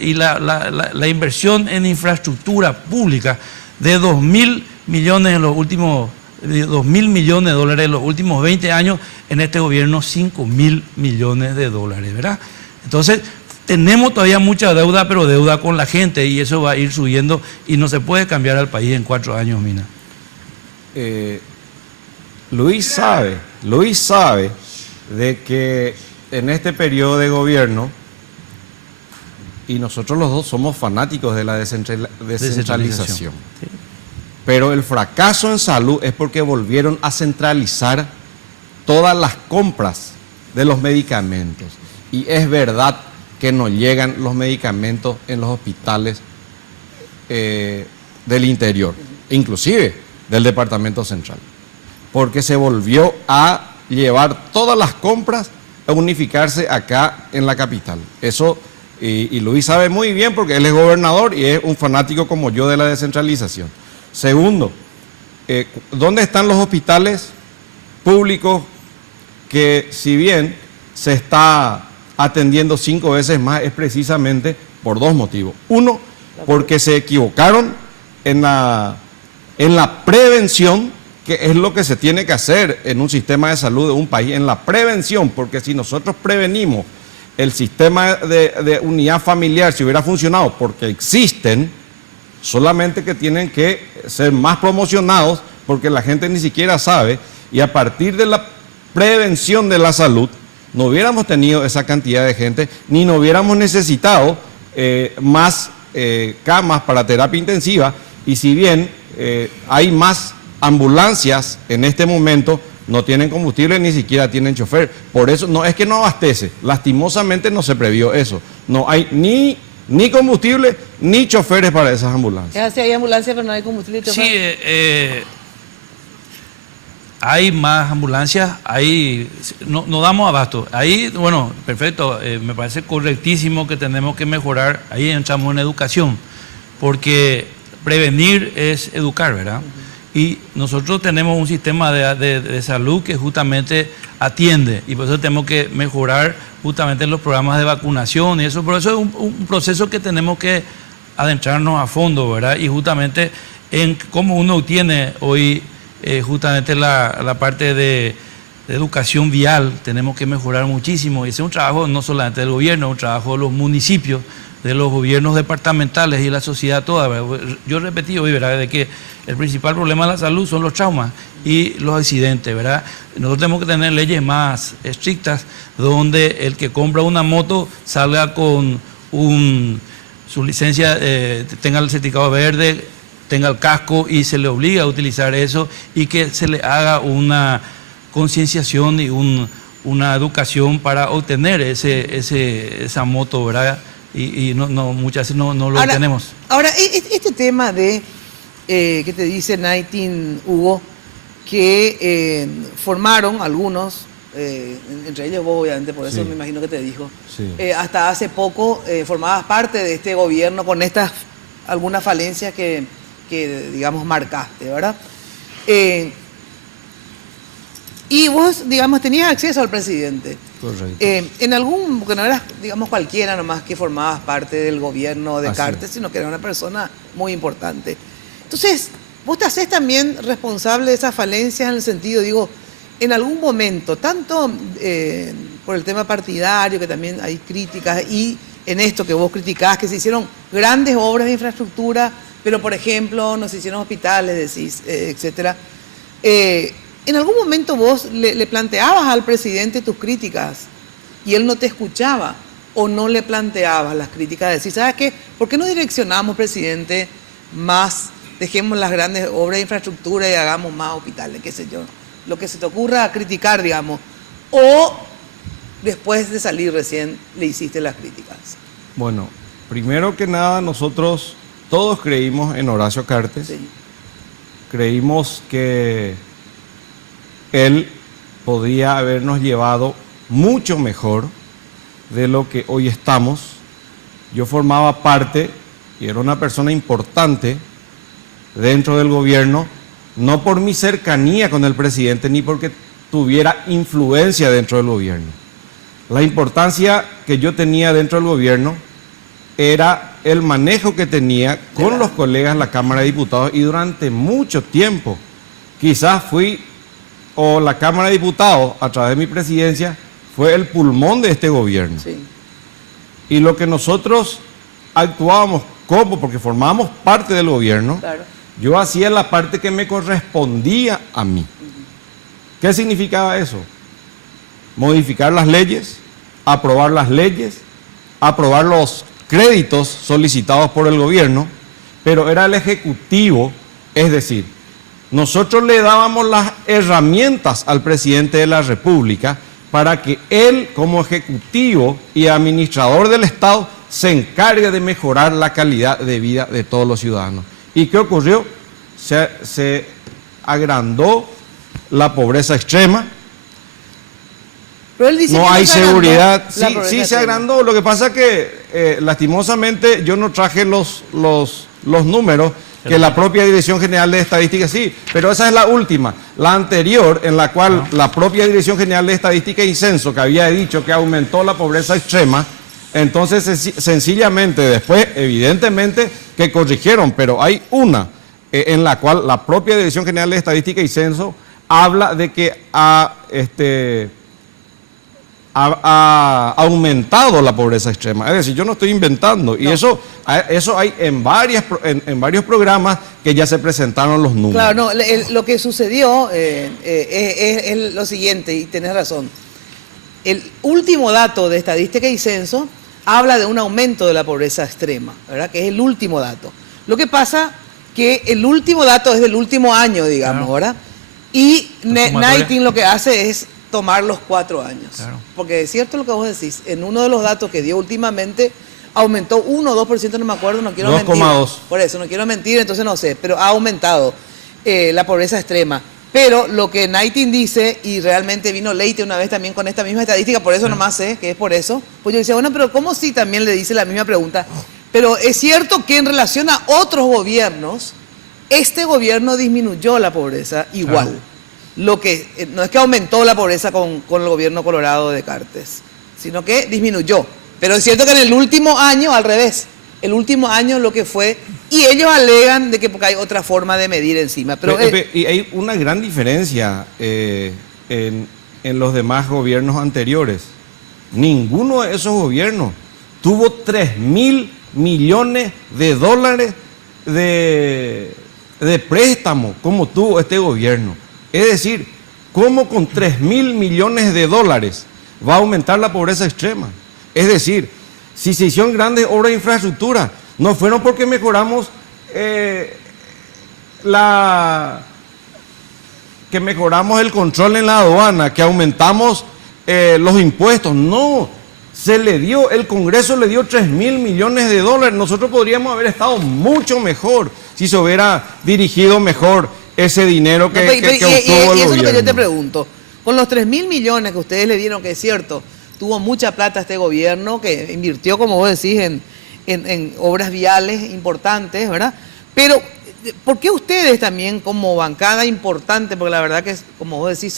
Y la inversión en infraestructura pública de 2.000 millones en los últimos 2.000 millones de dólares en los últimos 20 años, en este gobierno 5.000 millones de dólares, ¿verdad? Entonces, tenemos todavía mucha deuda, pero deuda con la gente, y eso va a ir subiendo y no se puede cambiar al país en 4 años, Mina. Luis sabe de que en este periodo de gobierno, y nosotros los dos somos fanáticos de la descentralización. Sí. Pero el fracaso en salud es porque volvieron a centralizar todas las compras de los medicamentos. Y es verdad que no llegan los medicamentos en los hospitales del interior, inclusive del departamento central, porque se volvió a llevar todas las compras a unificarse acá en la capital. Eso, y Luis sabe muy bien porque él es gobernador y es un fanático como yo de la descentralización. Segundo, ¿dónde están los hospitales públicos que, si bien se está atendiendo 5 veces más, es precisamente por 2 motivos? Uno, porque se equivocaron en la prevención, que es lo que se tiene que hacer en un sistema de salud de un país, en la prevención, porque si nosotros prevenimos, el sistema de unidad familiar, si hubiera funcionado, porque existen, solamente que tienen que ser más promocionados, porque la gente ni siquiera sabe, y a partir de la prevención de la salud, no hubiéramos tenido esa cantidad de gente, ni no hubiéramos necesitado más camas para terapia intensiva, y si bien hay más ambulancias en este momento, no tienen combustible, ni siquiera tienen chofer. Por eso, no es que no abastece, lastimosamente no se previó eso. No hay ni combustible, ni choferes para esas ambulancias. Es así, hay ambulancias, pero no hay combustible. Sí, hay más ambulancias, ahí no damos abasto. Ahí, bueno, perfecto, me parece correctísimo que tenemos que mejorar. Ahí entramos en educación, porque prevenir es educar, ¿verdad? Y nosotros tenemos un sistema de salud que justamente atiende, y por eso tenemos que mejorar justamente los programas de vacunación y eso. Por eso es un proceso que tenemos que adentrarnos a fondo, ¿verdad? Y justamente en cómo uno tiene hoy justamente la parte de educación vial, tenemos que mejorar muchísimo. Y ese es un trabajo no solamente del gobierno, es un trabajo de los municipios, de los gobiernos departamentales y la sociedad toda, ¿verdad? Yo repetí hoy, ¿verdad?, de que el principal problema de la salud son los traumas y los accidentes, ¿verdad? Nosotros tenemos que tener leyes más estrictas donde el que compra una moto salga con su licencia, tenga el certificado verde, tenga el casco y se le obliga a utilizar eso, y que se le haga una concienciación y una educación para obtener esa moto, ¿verdad? Y muchas veces no lo tenemos. Ahora, este tema de, que te dice Naitin, Hugo, que formaron algunos, entre ellos vos obviamente, por eso me imagino que te dijo, hasta hace poco formabas parte de este gobierno con algunas falencias que digamos, marcaste, ¿verdad? Y vos, digamos, tenías acceso al presidente. Correcto. Porque no eras, digamos, cualquiera nomás que formabas parte del gobierno de Cartes, sino que era una persona muy importante. Entonces, vos te hacés también responsable de esas falencias en el sentido, digo, en algún momento, tanto por el tema partidario, que también hay críticas, y en esto que vos criticás, que se hicieron grandes obras de infraestructura, pero, por ejemplo, no se hicieron hospitales, decís, etcétera. ¿En algún momento vos le planteabas al presidente tus críticas y él no te escuchaba, o no le planteabas las críticas? Decir, ¿sabes qué? ¿Por qué no direccionamos, presidente, más, dejemos las grandes obras de infraestructura y hagamos más hospitales, qué sé yo? Lo que se te ocurra criticar, digamos. O después de salir recién le hiciste las críticas. Bueno, primero que nada, nosotros todos creímos en Horacio Cartes. Sí. Creímos que él podía habernos llevado mucho mejor de lo que hoy estamos. Yo formaba parte y era una persona importante dentro del gobierno, no por mi cercanía con el presidente ni porque tuviera influencia dentro del gobierno. La importancia que yo tenía dentro del gobierno era el manejo que tenía con los colegas en la Cámara de Diputados, y durante mucho tiempo quizás la Cámara de Diputados, a través de mi presidencia, fue el pulmón de este gobierno. Sí. Y lo que nosotros actuábamos porque formábamos parte del gobierno, Claro. yo hacía la parte que me correspondía a mí. ¿Qué significaba eso? Modificar las leyes, aprobar las leyes, aprobar los créditos solicitados por el gobierno, pero era el Ejecutivo, es decir, nosotros le dábamos las herramientas al presidente de la República, para que él, como ejecutivo y administrador del Estado, se encargue de mejorar la calidad de vida de todos los ciudadanos. ¿Y qué ocurrió? Se agrandó la pobreza extrema. Pero él dice no que hay seguridad. Sí, se agrandó. Lo que pasa es que, lastimosamente, yo no traje los números que la propia Dirección General de Estadística sí, pero esa es la última. La anterior, en la cual la propia Dirección General de Estadística y Censo, que había dicho que aumentó la pobreza extrema, entonces sencillamente después, evidentemente, que corrigieron, pero hay una en la cual la propia Dirección General de Estadística y Censo habla de que ha aumentado la pobreza extrema. Es decir, yo no estoy inventando. Y eso hay en varios programas que ya se presentaron los números. Claro, no, lo que sucedió es lo siguiente, y tenés razón. El último dato de Estadística y Censo habla de un aumento de la pobreza extrema, ¿verdad? Que es el último dato. Lo que pasa que el último dato es del último año, digamos, ¿verdad? Y Nighting lo que hace es tomar los 4 años. Claro. Porque es cierto lo que vos decís, en uno de los datos que dio últimamente aumentó 1 o 2%, no me acuerdo, no quiero mentir. 2,2. Por eso, no quiero mentir, entonces no sé, pero ha aumentado la pobreza extrema. Pero lo que Nighting dice, y realmente vino Leite una vez también con esta misma estadística, por eso nomás sé que es por eso, pues yo decía, bueno, pero ¿cómo si también le dice la misma pregunta? Pero es cierto que en relación a otros gobiernos, este gobierno disminuyó la pobreza igual. Claro. Lo que no es que aumentó la pobreza con el gobierno colorado de Cartes, sino que disminuyó. Pero es cierto que en el último año, al revés, el último año lo que fue, y ellos alegan de que porque hay otra forma de medir encima. Pero y hay una gran diferencia en los demás gobiernos anteriores. Ninguno de esos gobiernos tuvo 3.000 millones de dólares de préstamo como tuvo este gobierno. Es decir, ¿cómo con 3.000 millones de dólares va a aumentar la pobreza extrema? Es decir, si se hicieron grandes obras de infraestructura, no fueron porque mejoramos el control en la aduana, que aumentamos los impuestos. No, el Congreso le dio 3.000 millones de dólares. Nosotros podríamos haber estado mucho mejor si se hubiera dirigido mejor ese dinero que obtuvo el gobierno. Y eso es lo que yo te pregunto. Con los 3.000 millones que ustedes le dieron, que es cierto, tuvo mucha plata este gobierno, que invirtió, como vos decís, en obras viales importantes, ¿verdad? Pero, ¿por qué ustedes también, como bancada importante, porque la verdad que, como vos decís,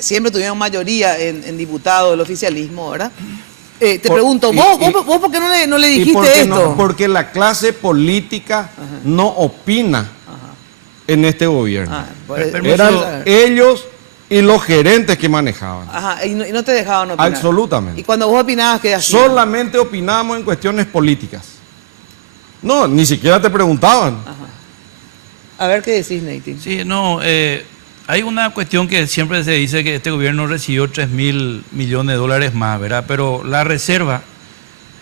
siempre tuvieron mayoría en diputados del oficialismo, ¿verdad? Te pregunto, ¿vos por qué no le dijiste esto? Porque la clase política no opina en este gobierno. Eran ellos y los gerentes que manejaban. Ajá, y no te dejaban opinar. Absolutamente. Y cuando vos opinabas, ¿qué hacías? Solamente opinábamos en cuestiones políticas. No, ni siquiera te preguntaban. Ajá. A ver qué decís, Nighting. Sí, no, hay una cuestión que siempre se dice que este gobierno recibió 3.000 millones de dólares más, ¿verdad? Pero la reserva,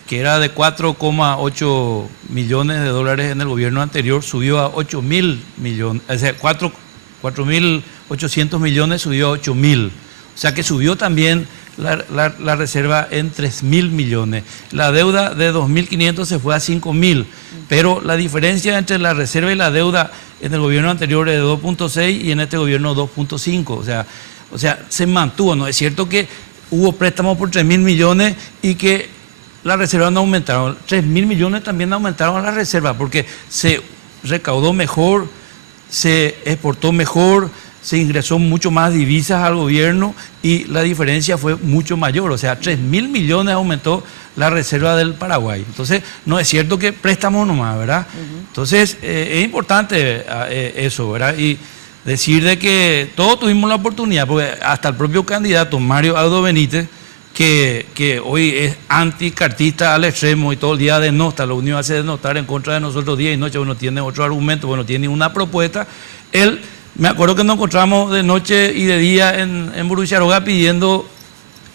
que era de 4,8 millones de dólares en el gobierno anterior, subió a 8.000 millones, o sea, 4.800 millones subió a 8.000. O sea que subió también la reserva en 3.000 millones. La deuda de 2.500 se fue a 5.000, pero la diferencia entre la reserva y la deuda en el gobierno anterior es de 2.6 y en este gobierno 2.5. O sea, se mantuvo. No es cierto que hubo préstamos por 3.000 millones y que las reservas no aumentaron. 3.000 millones también aumentaron las reservas porque se recaudó mejor, se exportó mejor, se ingresó mucho más divisas al gobierno y la diferencia fue mucho mayor. O sea, 3.000 millones aumentó la reserva del Paraguay. Entonces, no es cierto que préstamos nomás, ¿verdad? Entonces, es importante eso, ¿verdad? Y decir de que todos tuvimos la oportunidad, porque hasta el propio candidato Mario Aldo Benítez, que hoy es anticartista al extremo y todo el día denota, lo único que hace es denotar en contra de nosotros día y noche, bueno, tiene otro argumento, bueno, tiene una propuesta. Él, me acuerdo que nos encontramos de noche y de día en Burucharoga pidiendo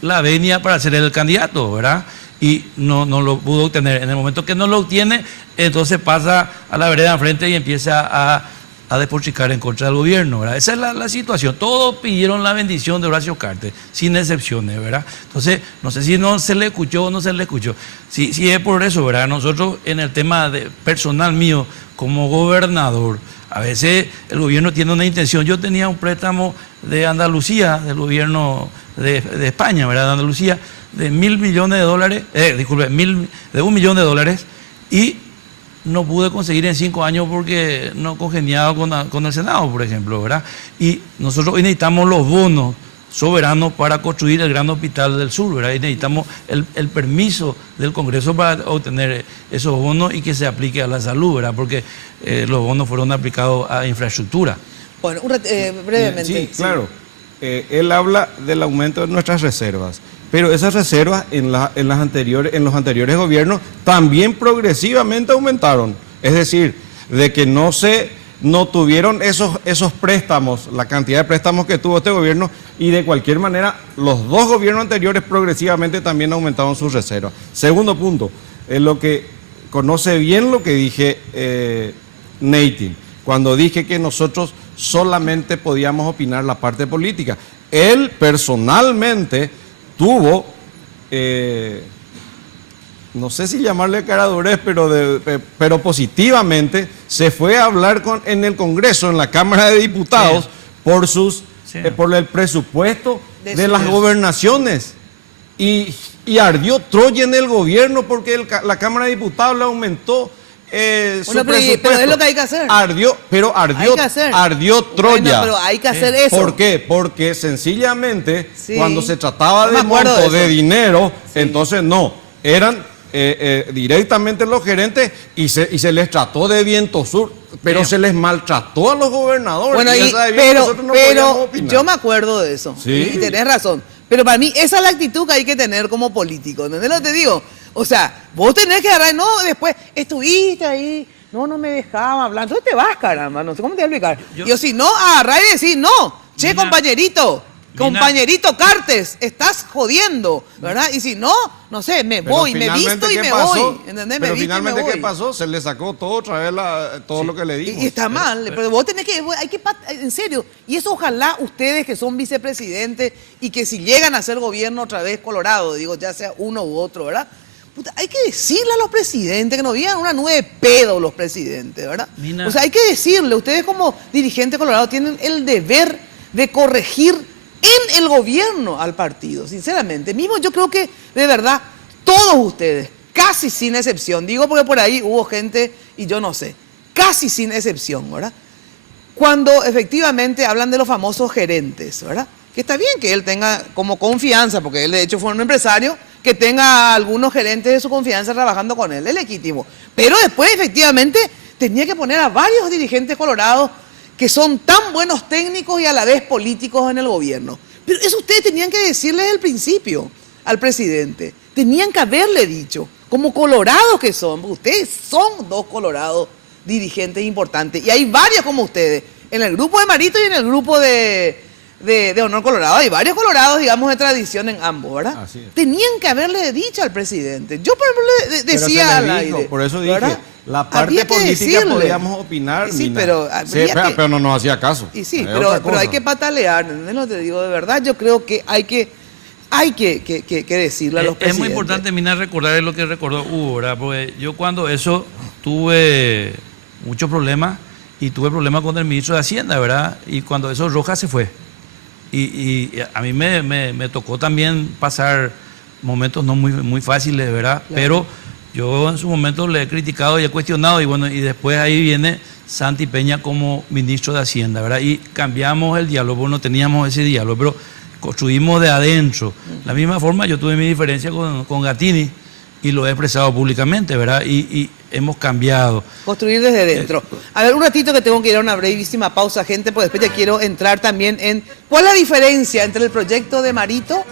la venia para ser el candidato, ¿verdad? Y no lo pudo obtener. En el momento que no lo obtiene, entonces pasa a la vereda enfrente y empieza a a despotricar en contra del gobierno, ¿verdad? Esa es la situación. Todos pidieron la bendición de Horacio Cartes, sin excepciones, ¿verdad? Entonces, no sé si no se le escuchó o no se le escuchó. Sí es por eso, ¿verdad? Nosotros, en el tema personal mío, como gobernador, a veces el gobierno tiene una intención. Yo tenía un préstamo de Andalucía, del gobierno de España, ¿verdad? De Andalucía, de $1.000 millones, de $1 millón, y no pude conseguir en 5 años porque no congeniaba con el Senado, por ejemplo, ¿verdad? Y nosotros hoy necesitamos los bonos soberanos para construir el gran hospital del sur, ¿verdad? Y necesitamos el permiso del Congreso para obtener esos bonos y que se aplique a la salud, ¿verdad? Porque los bonos fueron aplicados a infraestructura. Bueno, brevemente. Sí, claro. Él habla del aumento de nuestras reservas, pero esas reservas en los anteriores gobiernos también progresivamente aumentaron. Es decir, de que no tuvieron esos préstamos, la cantidad de préstamos que tuvo este gobierno, y de cualquier manera los 2 gobiernos anteriores progresivamente también aumentaron sus reservas. Segundo punto, lo que conoce bien lo que dije, Neitin, cuando dije que nosotros solamente podíamos opinar la parte política. Él personalmente tuvo, no sé si llamarle caradurez, pero positivamente se fue a hablar en el Congreso, en la Cámara de Diputados, por el presupuesto de las gobernaciones. Y ardió Troya en el gobierno porque la Cámara de Diputados le aumentó su presupuesto. Pero es lo que hay que hacer. Ardió Troya. Bueno, pero hay que hacer eso. ¿Por qué? Porque sencillamente cuando se trataba de monto de dinero, entonces eran directamente los gerentes y se les trató de viento sur, pero se les maltrató a los gobernadores. Bueno, pero yo me acuerdo de eso, ¿sí? Y tenés razón. Pero para mí esa es la actitud que hay que tener como político, ¿entendés lo que te digo? O sea, vos tenés que agarrar, no, después estuviste ahí, no me dejaba hablar, entonces te vas, caramba, no sé cómo te voy a explicar. Yo si no, agarrar y decir, no, che, compañerito Cartes, estás jodiendo, ¿verdad? Y si no, no sé, me voy, me visto y me voy, ¿entendés? Pero finalmente, ¿qué pasó? Se le sacó todo otra vez todo lo que le dimos. Y está mal, pero vos tenés que, en serio, y eso ojalá ustedes que son vicepresidentes y que si llegan a ser gobierno otra vez Colorado, digo, ya sea uno u otro, ¿verdad? Puta, hay que decirle a los presidentes que no vivan una nube de pedo los presidentes, ¿verdad? O sea, hay que decirle, ustedes como dirigentes Colorado tienen el deber de corregir en el gobierno al partido, sinceramente. Mismo yo creo que, de verdad, todos ustedes, casi sin excepción, digo porque por ahí hubo gente, y yo no sé, casi sin excepción, ¿verdad? Cuando efectivamente hablan de los famosos gerentes, ¿verdad? Que está bien que él tenga como confianza, porque él de hecho fue un empresario, que tenga algunos gerentes de su confianza trabajando con él, es legítimo. Pero después, efectivamente, tenía que poner a varios dirigentes colorados que son tan buenos técnicos y a la vez políticos en el gobierno. Pero eso ustedes tenían que decirle desde el principio al presidente. Tenían que haberle dicho, como colorados que son, porque ustedes son 2 colorados dirigentes importantes. Y hay varios como ustedes, en el grupo de Marito y en el grupo de Honor Colorado. Hay varios colorados, digamos, de tradición en ambos, ¿verdad? Así es. Tenían que haberle dicho al presidente. Yo, por ejemplo, le decía al aire. Por eso dije, ¿verdad? La parte política podíamos opinar, sí, pero no nos hacía caso. Y sí, pero hay que patalear, ¿no? Te digo, de verdad, yo creo que hay que decirle a los presidentes. Es muy importante, Mina, recordar lo que recordó Hugo, ¿verdad? Porque yo cuando eso tuve muchos problemas y tuve problemas con el ministro de Hacienda, ¿verdad? Y cuando eso Rojas se fue. Y a mí me tocó también pasar momentos no muy fáciles, ¿verdad? Claro. Pero yo en su momento le he criticado y he cuestionado, y bueno, y después ahí viene Santi Peña como ministro de Hacienda, ¿verdad? Y cambiamos el diálogo, no teníamos ese diálogo, pero construimos de adentro. De la misma forma, yo tuve mi diferencia con Gattini y lo he expresado públicamente, ¿verdad? Y hemos cambiado. Construir desde dentro. A ver, un ratito que tengo que ir a una brevísima pausa, gente, porque después ya quiero entrar también en cuál es la diferencia entre el proyecto de Marito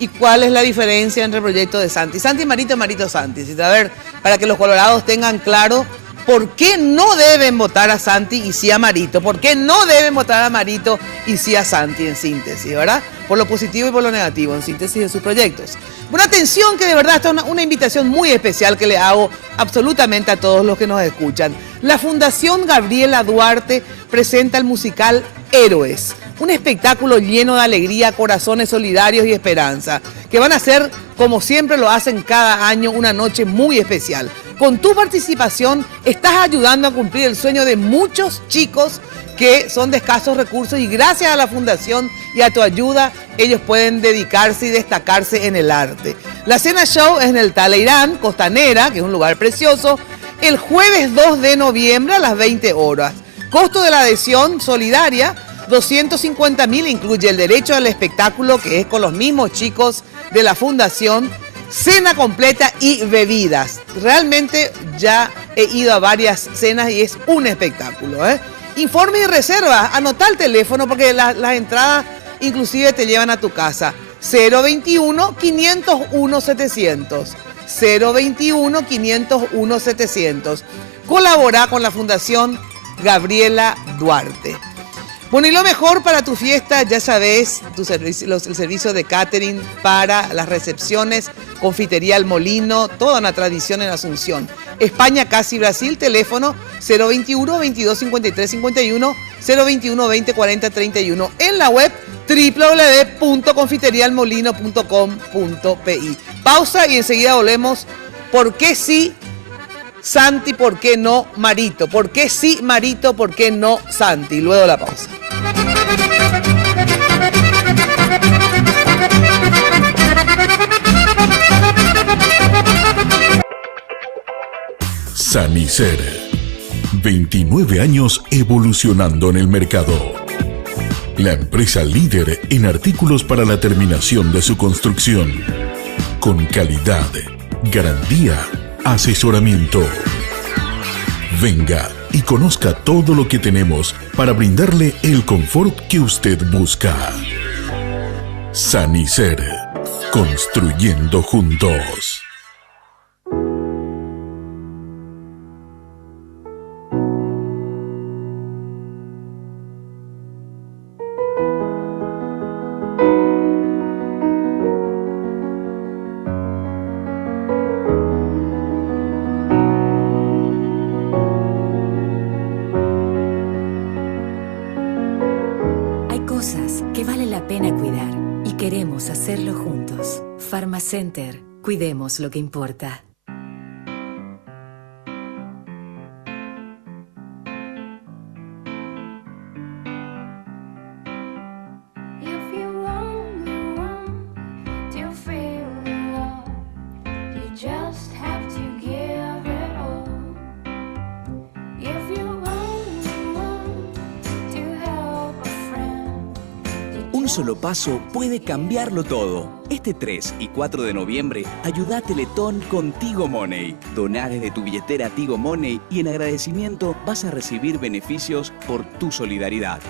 y cuál es la diferencia entre el proyecto de Santi. Santi Marito, Marito Santi. A ver, para que los colorados tengan claro ¿Por qué no deben votar a Santi y sí a Marito? ¿Por qué no deben votar a Marito y sí a Santi, en síntesis, ¿verdad? Por lo positivo y por lo negativo, en síntesis de sus proyectos. Bueno, atención, que de verdad esta es una invitación muy especial que le hago absolutamente a todos los que nos escuchan. La Fundación Gabriela Duarte presenta el musical Héroes, un espectáculo lleno de alegría, corazones solidarios y esperanza, que van a ser, como siempre lo hacen cada año, una noche muy especial. Con tu participación estás ayudando a cumplir el sueño de muchos chicos que son de escasos recursos y gracias a la Fundación y a tu ayuda ellos pueden dedicarse y destacarse en el arte. La cena show es en el Taleirán, Costanera, que es un lugar precioso, el jueves 2 de noviembre a las 20 horas. Costo de la adhesión solidaria, 250.000, incluye el derecho al espectáculo, que es con los mismos chicos de la Fundación, cena completa y bebidas. Realmente ya he ido a varias cenas y es un espectáculo, ¿eh? Informe y reserva, anota el teléfono porque las entradas inclusive te llevan a tu casa. 021-501-700. 021-501-700. Colabora con la Fundación Gabriela Duarte. Bueno, y lo mejor para tu fiesta, ya sabes, el servicio de catering para las recepciones, confitería El Molino, toda una tradición en Asunción. España, casi Brasil, teléfono 021-2253-51, 021-2040-31. En la web www.confiterialmolino.com.pi. Pausa y enseguida volvemos. ¿Por qué sí Santi, por qué no Marito? ¿Por qué sí Marito, por qué no Santi? Luego la pausa. Sanicer. 29 años evolucionando en el mercado. La empresa líder en artículos para la terminación de su construcción. Con calidad, garantía, asesoramiento. Venga y conozca todo lo que tenemos para brindarle el confort que usted busca. Sanicer. Construyendo juntos. Center, cuidemos lo que importa. Un solo paso puede cambiarlo todo. Este 3 y 4 de noviembre, ayuda a Teletón con Tigo Money. Doná desde tu billetera Tigo Money y en agradecimiento vas a recibir beneficios por tu solidaridad.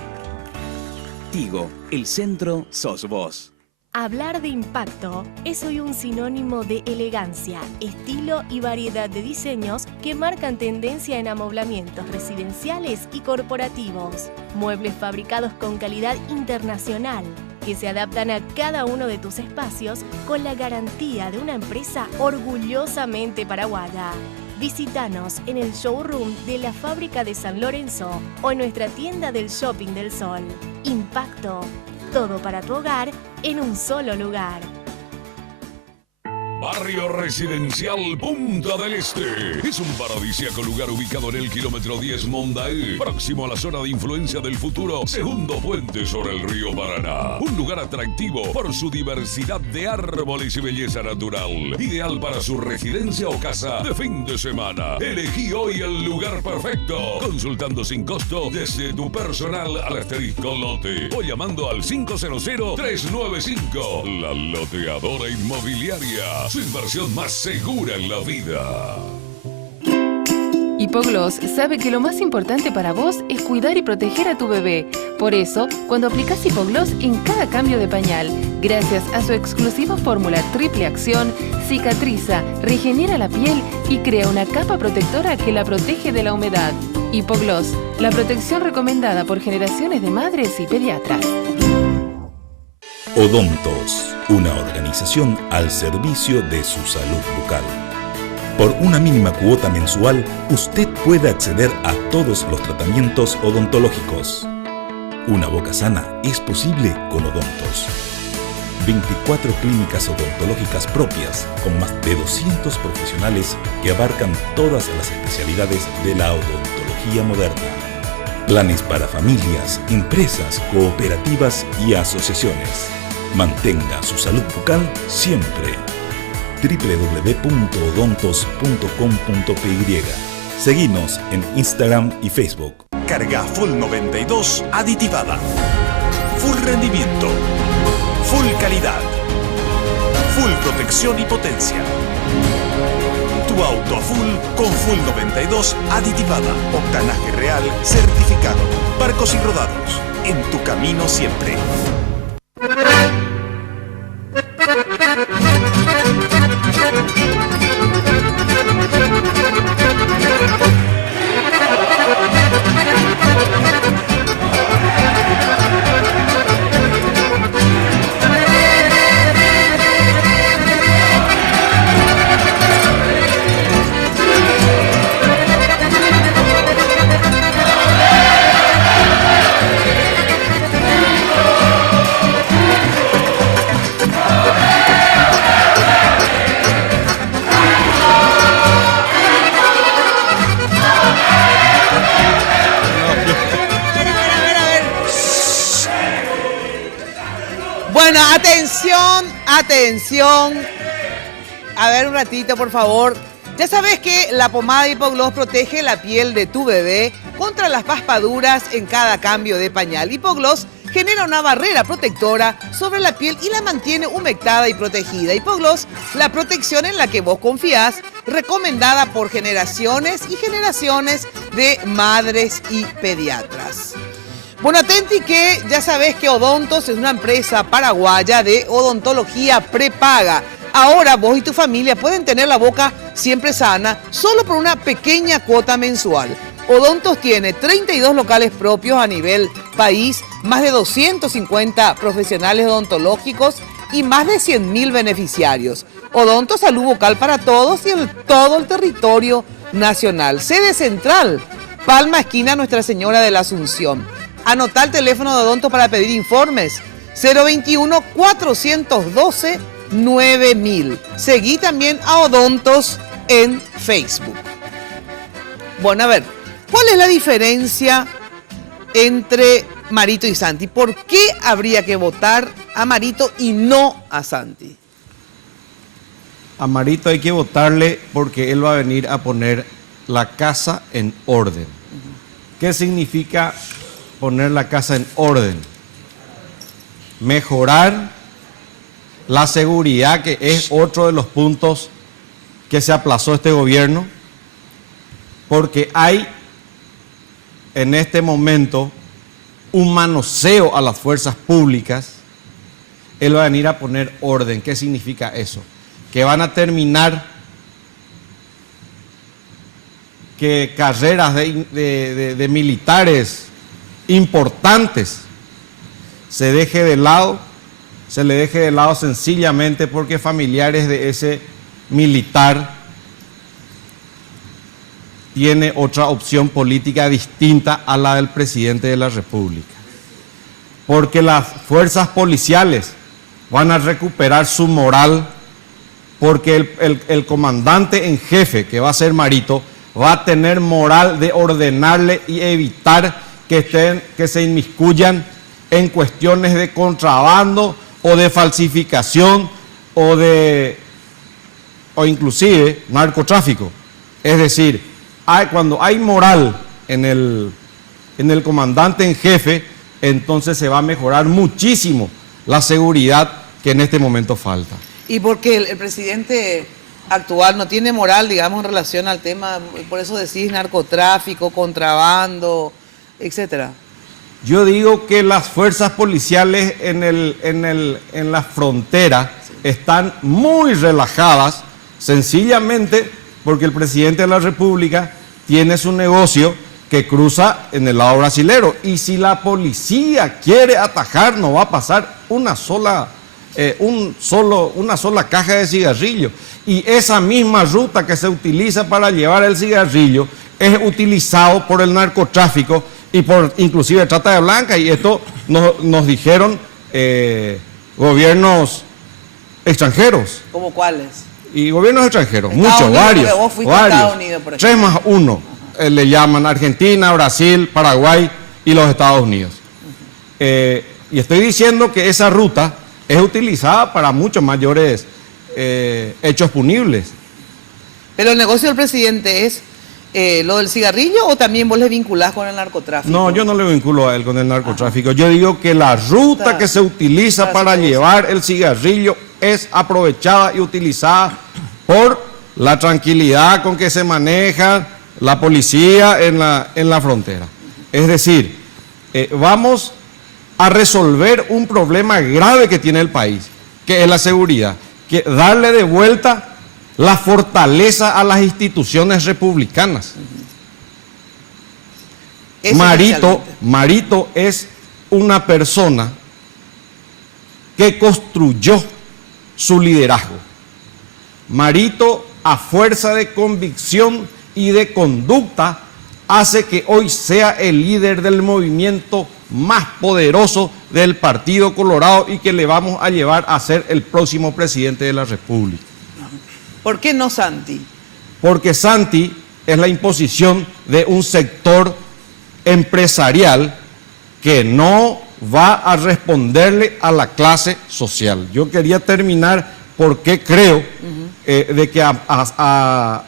Tigo, el centro sos vos. Hablar de impacto es hoy un sinónimo de elegancia, estilo y variedad de diseños que marcan tendencia en amoblamientos residenciales y corporativos. Muebles fabricados con calidad internacional que se adaptan a cada uno de tus espacios con la garantía de una empresa orgullosamente paraguaya. Visítanos en el showroom de la Fábrica de San Lorenzo o en nuestra tienda del Shopping del Sol. Impacto. Todo para tu hogar en un solo lugar. Barrio Residencial Punta del Este. Es un paradisíaco lugar ubicado en el kilómetro 10 Mondaé, próximo a la zona de influencia del futuro segundo puente sobre el río Paraná. Un lugar atractivo por su diversidad de árboles y belleza natural. Ideal para su residencia o casa de fin de semana. Elegí hoy el lugar perfecto. Consultando sin costo desde tu personal al asterisco lote o llamando al 500-395. La Loteadora Inmobiliaria. Su inversión más segura en la vida. Hipogloss sabe que lo más importante para vos es cuidar y proteger a tu bebé. Por eso, cuando aplicás Hipogloss en cada cambio de pañal, gracias a su exclusiva fórmula triple acción, cicatriza, regenera la piel y crea una capa protectora que la protege de la humedad. Hipogloss, la protección recomendada por generaciones de madres y pediatras. Odontos, una organización al servicio de su salud bucal. Por una mínima cuota mensual, usted puede acceder a todos los tratamientos odontológicos. Una boca sana es posible con Odontos. 24 clínicas odontológicas propias con más de 200 profesionales que abarcan todas las especialidades de la odontología moderna. Planes para familias, empresas, cooperativas y asociaciones. Mantenga su salud bucal siempre. www.odontos.com.py. Seguinos en Instagram y Facebook. Carga Full 92 aditivada. Full rendimiento. Full calidad. Full protección y potencia. Tu auto a full con Full 92 aditivada. Octanaje real certificado. Barcos y rodados. En tu camino siempre. Bueno, atención, atención. A ver un ratito, por favor. Ya sabes que la pomada Hipogloss protege la piel de tu bebé contra las paspaduras en cada cambio de pañal. Hipogloss genera una barrera protectora sobre la piel y la mantiene humectada y protegida. Hipogloss, la protección en la que vos confías, recomendada por generaciones y generaciones de madres y pediatras. Bueno, atenti que ya sabes que Odontos es una empresa paraguaya de odontología prepaga. Ahora vos y tu familia pueden tener la boca siempre sana solo por una pequeña cuota mensual. Odontos tiene 32 locales propios a nivel país, más de 250 profesionales odontológicos y más de 100.000 beneficiarios. Odontos, salud bucal para todos y en todo el territorio nacional. Sede central, Palma, esquina Nuestra Señora de la Asunción. Anotá el teléfono de Odontos para pedir informes. 021-412-9000. Seguí también a Odontos en Facebook. Bueno, a ver, ¿cuál es la diferencia entre Marito y Santi? ¿Por qué habría que votar a Marito y no a Santi? A Marito hay que votarle porque él va a venir a poner la casa en orden. ¿Qué significa poner la casa en orden? Mejorar la seguridad, que es otro de los puntos que se aplazó este gobierno, porque hay en este momento un manoseo a las fuerzas públicas. Él va a venir a poner orden. ¿Qué significa eso? Que van a terminar que carreras de militares importantes se le deje de lado sencillamente porque familiares de ese militar tiene otra opción política distinta a la del presidente de la República. Porque las fuerzas policiales van a recuperar su moral, porque el comandante en jefe, que va a ser Marito, va a tener moral de ordenarle y evitar que se inmiscuyan en cuestiones de contrabando o de falsificación o inclusive narcotráfico. Es decir, cuando hay moral en el comandante en jefe, entonces se va a mejorar muchísimo la seguridad que en este momento falta. Y porque el presidente actual no tiene moral, digamos, en relación al tema, por eso decís narcotráfico, contrabando, etcétera. Yo digo que las fuerzas policiales en la frontera están muy relajadas, sencillamente porque el presidente de la República tiene su negocio que cruza en el lado brasilero. Y si la policía quiere atajar, no va a pasar una sola caja de cigarrillo. Y esa misma ruta que se utiliza para llevar el cigarrillo es utilizado por el narcotráfico y por inclusive trata de blancas, y esto nos dijeron gobiernos extranjeros. ¿Cómo cuáles? Y gobiernos extranjeros, Estados muchos, Unidos, varios. porque vos fuiste a Estados Unidos, por ejemplo. 3+1 le llaman Argentina, Brasil, Paraguay y los Estados Unidos. Y estoy diciendo que esa ruta es utilizada para muchos mayores hechos punibles. Pero el negocio del presidente es lo del cigarrillo, o también vos le vinculás con el narcotráfico. No, yo no le vinculo a él con el narcotráfico. Yo digo que la ruta que se utiliza para llevar el cigarrillo es aprovechada y utilizada por la tranquilidad con que se maneja la policía en la frontera. Es decir, vamos a resolver un problema grave que tiene el país, que es la seguridad, que darle de vuelta la fortaleza a las instituciones republicanas. Marito es una persona que construyó su liderazgo. Marito, a fuerza de convicción y de conducta, hace que hoy sea el líder del movimiento más poderoso del Partido Colorado y que le vamos a llevar a ser el próximo presidente de la República. ¿Por qué no Santi? Porque Santi es la imposición de un sector empresarial que no va a responderle a la clase social. Yo quería terminar porque creo de que a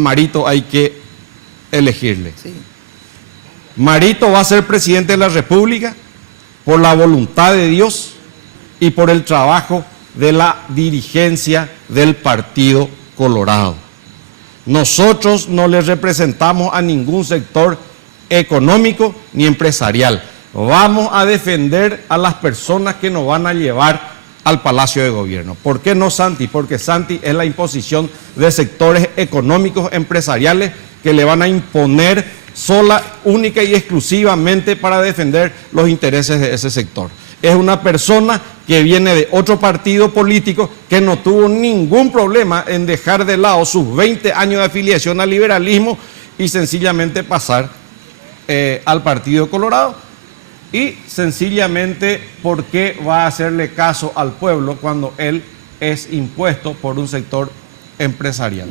Marito hay que elegirle. Sí. Marito va a ser presidente de la República por la voluntad de Dios y por el trabajo de la dirigencia del Partido Colorado. Nosotros no le representamos a ningún sector económico ni empresarial. Vamos a defender a las personas que nos van a llevar al Palacio de Gobierno. ¿Por qué no Santi? Porque Santi es la imposición de sectores económicos, empresariales, que le van a imponer sola, única y exclusivamente para defender los intereses de ese sector. Es una persona que viene de otro partido político que no tuvo ningún problema en dejar de lado sus 20 años de afiliación al liberalismo y sencillamente pasar al Partido Colorado, y sencillamente porque va a hacerle caso al pueblo cuando él es impuesto por un sector empresarial.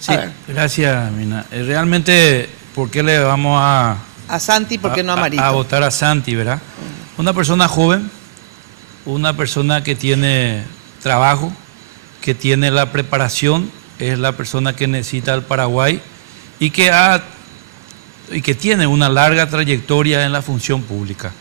Sí, gracias, Mina. Realmente, ¿por qué le vamos a Santi, por qué no a Marito? A votar a Santi, ¿verdad? Una persona joven, una persona que tiene trabajo, que tiene la preparación, es la persona que necesita el Paraguay y que tiene una larga trayectoria en la función pública,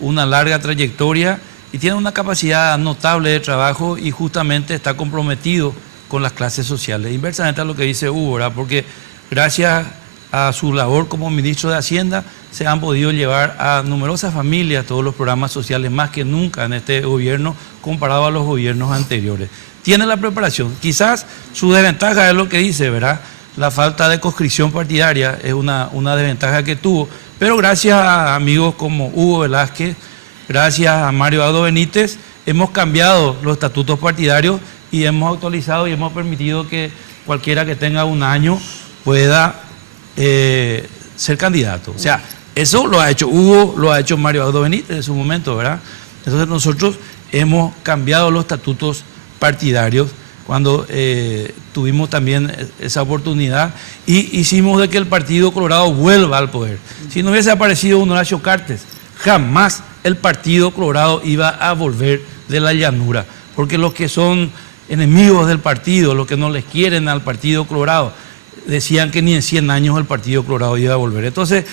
una larga trayectoria y tiene una capacidad notable de trabajo y justamente está comprometido con las clases sociales, inversamente a lo que dice Hugo, ¿verdad? Porque gracias a su labor como ministro de Hacienda se han podido llevar a numerosas familias todos los programas sociales, más que nunca en este gobierno comparado a los gobiernos anteriores. Tiene la preparación, quizás su desventaja es lo que dice, ¿verdad? La falta de conscripción partidaria es una desventaja que tuvo, pero gracias a amigos como Hugo Velázquez, gracias a Mario Aldo Benítez, hemos cambiado los estatutos partidarios y hemos actualizado y hemos permitido que cualquiera que tenga un año pueda ser candidato. O sea, eso lo ha hecho Hugo, lo ha hecho Mario Aldo Benítez en su momento, ¿verdad? Entonces nosotros hemos cambiado los estatutos partidarios cuando tuvimos también esa oportunidad y hicimos de que el Partido Colorado vuelva al poder. Si no hubiese aparecido un Horacio Cartes, jamás el Partido Colorado iba a volver de la llanura, porque los que son enemigos del partido, los que no les quieren al Partido Colorado, decían que ni en 100 años el Partido Colorado iba a volver. Entonces,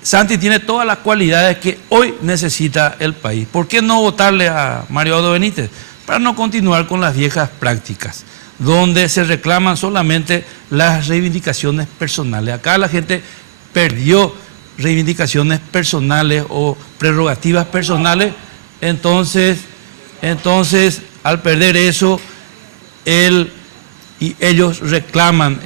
Santi tiene todas las cualidades que hoy necesita el país. ¿Por qué no votarle a Mario Aldo Benítez? Para no continuar con las viejas prácticas, donde se reclaman solamente las reivindicaciones personales. Acá la gente perdió reivindicaciones personales o prerrogativas personales, entonces al perder eso, ellos reclaman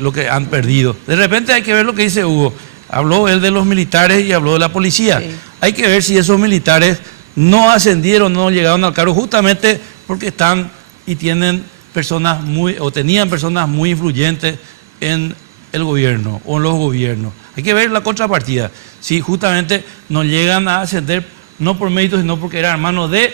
lo que han perdido. De repente hay que ver lo que dice Hugo. Habló él de los militares y habló de la policía. Sí. Hay que ver si esos militares no ascendieron, no llegaron al cargo justamente porque están y tienen personas tenían personas muy influyentes en el gobierno o en los gobiernos. Hay que ver la contrapartida. Si justamente no llegan a ascender no por méritos, sino porque era hermano de.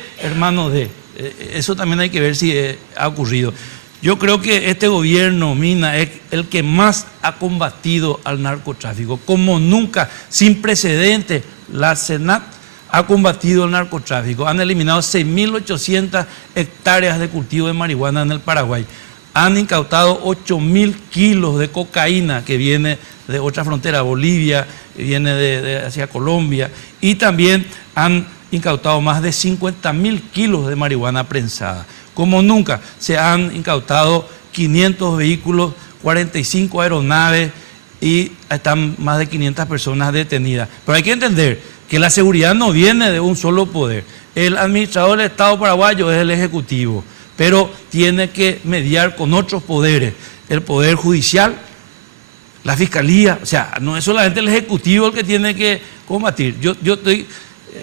Eso también hay que ver si ha ocurrido. Yo creo que este gobierno, Mina, es el que más ha combatido al narcotráfico. Como nunca, sin precedentes, la Senat ha combatido el narcotráfico. Han eliminado 6.800 hectáreas de cultivo de marihuana en el Paraguay. Han incautado 8.000 kilos de cocaína que viene de otra frontera, Bolivia, viene hacia Colombia. Y también han incautado más de 50.000 kilos de marihuana prensada. Como nunca, se han incautado 500 vehículos, 45 aeronaves y están más de 500 personas detenidas. Pero hay que entender que la seguridad no viene de un solo poder. El administrador del Estado paraguayo es el Ejecutivo, pero tiene que mediar con otros poderes. El Poder Judicial, la Fiscalía, o sea, no es solamente el Ejecutivo el que tiene que combatir. Yo estoy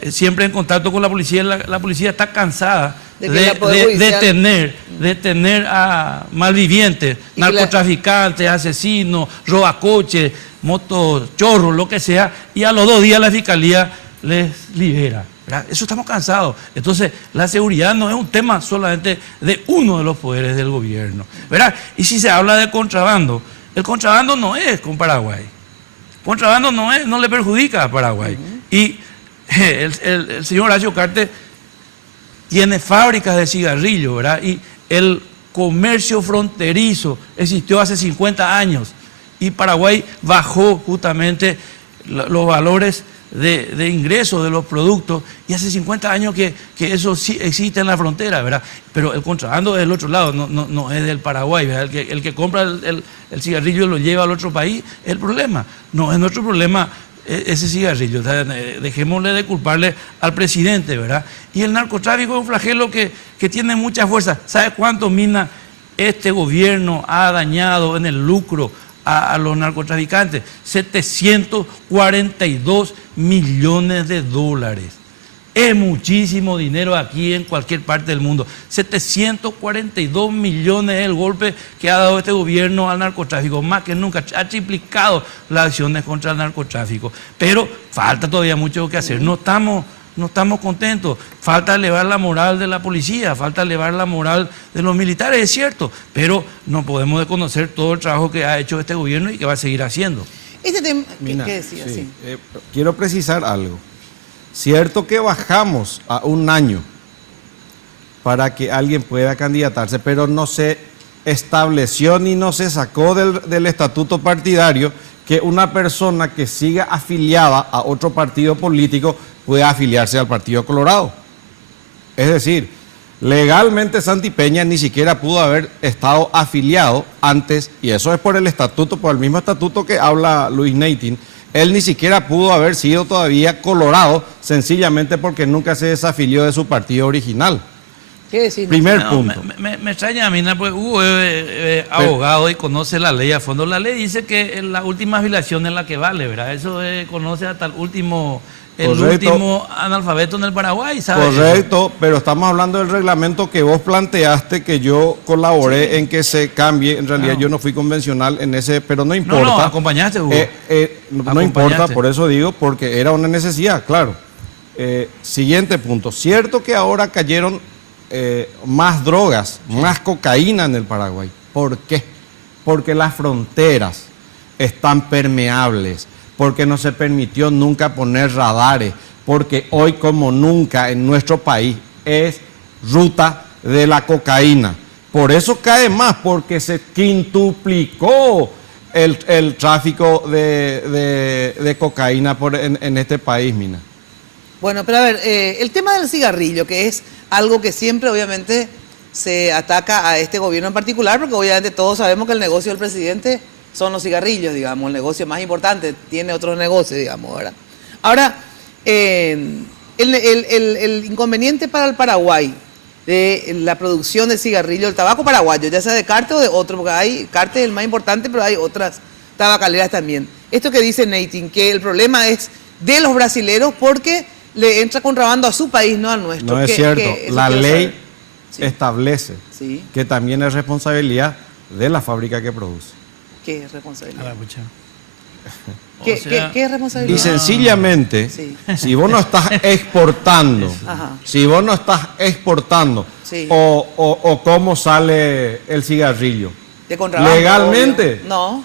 siempre en contacto con la policía. La policía está cansada de tener a malvivientes, narcotraficantes, asesinos, robacoches, motochorros, lo que sea, y a los 2 días la Fiscalía les libera, ¿verdad? Eso estamos cansados. Entonces, la seguridad no es un tema solamente de uno de los poderes del gobierno, ¿verdad? Y si se habla de contrabando, el contrabando no es con Paraguay. Contrabando no le perjudica a Paraguay. Y el señor Horacio Cartes tiene fábricas de cigarrillos, ¿verdad? Y el comercio fronterizo existió hace 50 años y Paraguay bajó justamente los valores de ingresos de los productos y hace 50 años que eso sí existe en la frontera, ¿verdad? Pero el contrabando es del otro lado, no es del Paraguay, ¿verdad? El que compra el cigarrillo y lo lleva al otro país es el problema, no es nuestro problema ese cigarrillo. O sea, dejémosle de culparle al presidente, ¿verdad? Y el narcotráfico es un flagelo que tiene mucha fuerza. ¿Sabe cuánto, Mina, este gobierno ha dañado en el lucro a los narcotraficantes? 742 millones de dólares. Es muchísimo dinero aquí en cualquier parte del mundo. 742 millones es el golpe que ha dado este gobierno al narcotráfico. Más que nunca ha triplicado las acciones contra el narcotráfico. Pero falta todavía mucho que hacer. No estamos contentos. Falta elevar la moral de la policía, falta elevar la moral de los militares, es cierto. Pero no podemos desconocer todo el trabajo que ha hecho este gobierno y que va a seguir haciendo. Este tema, ¿qué decía? Sí. Quiero precisar algo. Cierto que bajamos a 1 año para que alguien pueda candidatarse, pero no se estableció ni no se sacó del estatuto partidario que una persona que siga afiliada a otro partido político pueda afiliarse al Partido Colorado. Es decir, legalmente Santi Peña ni siquiera pudo haber estado afiliado antes, y eso es por el estatuto, por el mismo estatuto que habla Luis Neitin. Él ni siquiera pudo haber sido todavía colorado, sencillamente porque nunca se desafilió de su partido original. ¿Qué decir? Primer punto. Me extraña a mí, porque Hugo es abogado y conoce la ley a fondo. La ley dice que la última afiliación es la que vale, ¿verdad? Eso conoce hasta el último analfabeto en el Paraguay, ¿sabes? Correcto, pero estamos hablando del reglamento que vos planteaste, que yo colaboré en que se cambie. En realidad yo no fui convencional en ese, pero no importa. No, acompañaste, Hugo. No importa, por eso digo, porque era una necesidad, claro. Siguiente punto. Cierto que ahora cayeron más drogas, más cocaína en el Paraguay. ¿Por qué? Porque las fronteras están permeables, porque no se permitió nunca poner radares, porque hoy como nunca en nuestro país es ruta de la cocaína. Por eso cae más, porque se quintuplicó el tráfico de cocaína en este país, Mina. Bueno, pero a ver, el tema del cigarrillo, que es algo que siempre obviamente se ataca a este gobierno en particular, porque obviamente todos sabemos que el negocio del presidente son los cigarrillos, digamos, el negocio más importante, tiene otros negocios, digamos, ¿verdad? Ahora, el inconveniente para el Paraguay de la producción de cigarrillos, el tabaco paraguayo, ya sea de Carte o de otro, porque hay Carte es el más importante, pero hay otras tabacaleras también. Esto que dice Neitin, que el problema es de los brasileros porque le entra contrabando a su país, no al nuestro. No es cierto, la ley establece que también es responsabilidad de la fábrica que produce. ¿Qué es responsabilidad? ¿Qué es responsabilidad? Y sencillamente, si vos no estás exportando, o cómo sale el cigarrillo, de contrabando, legalmente, obvio. No.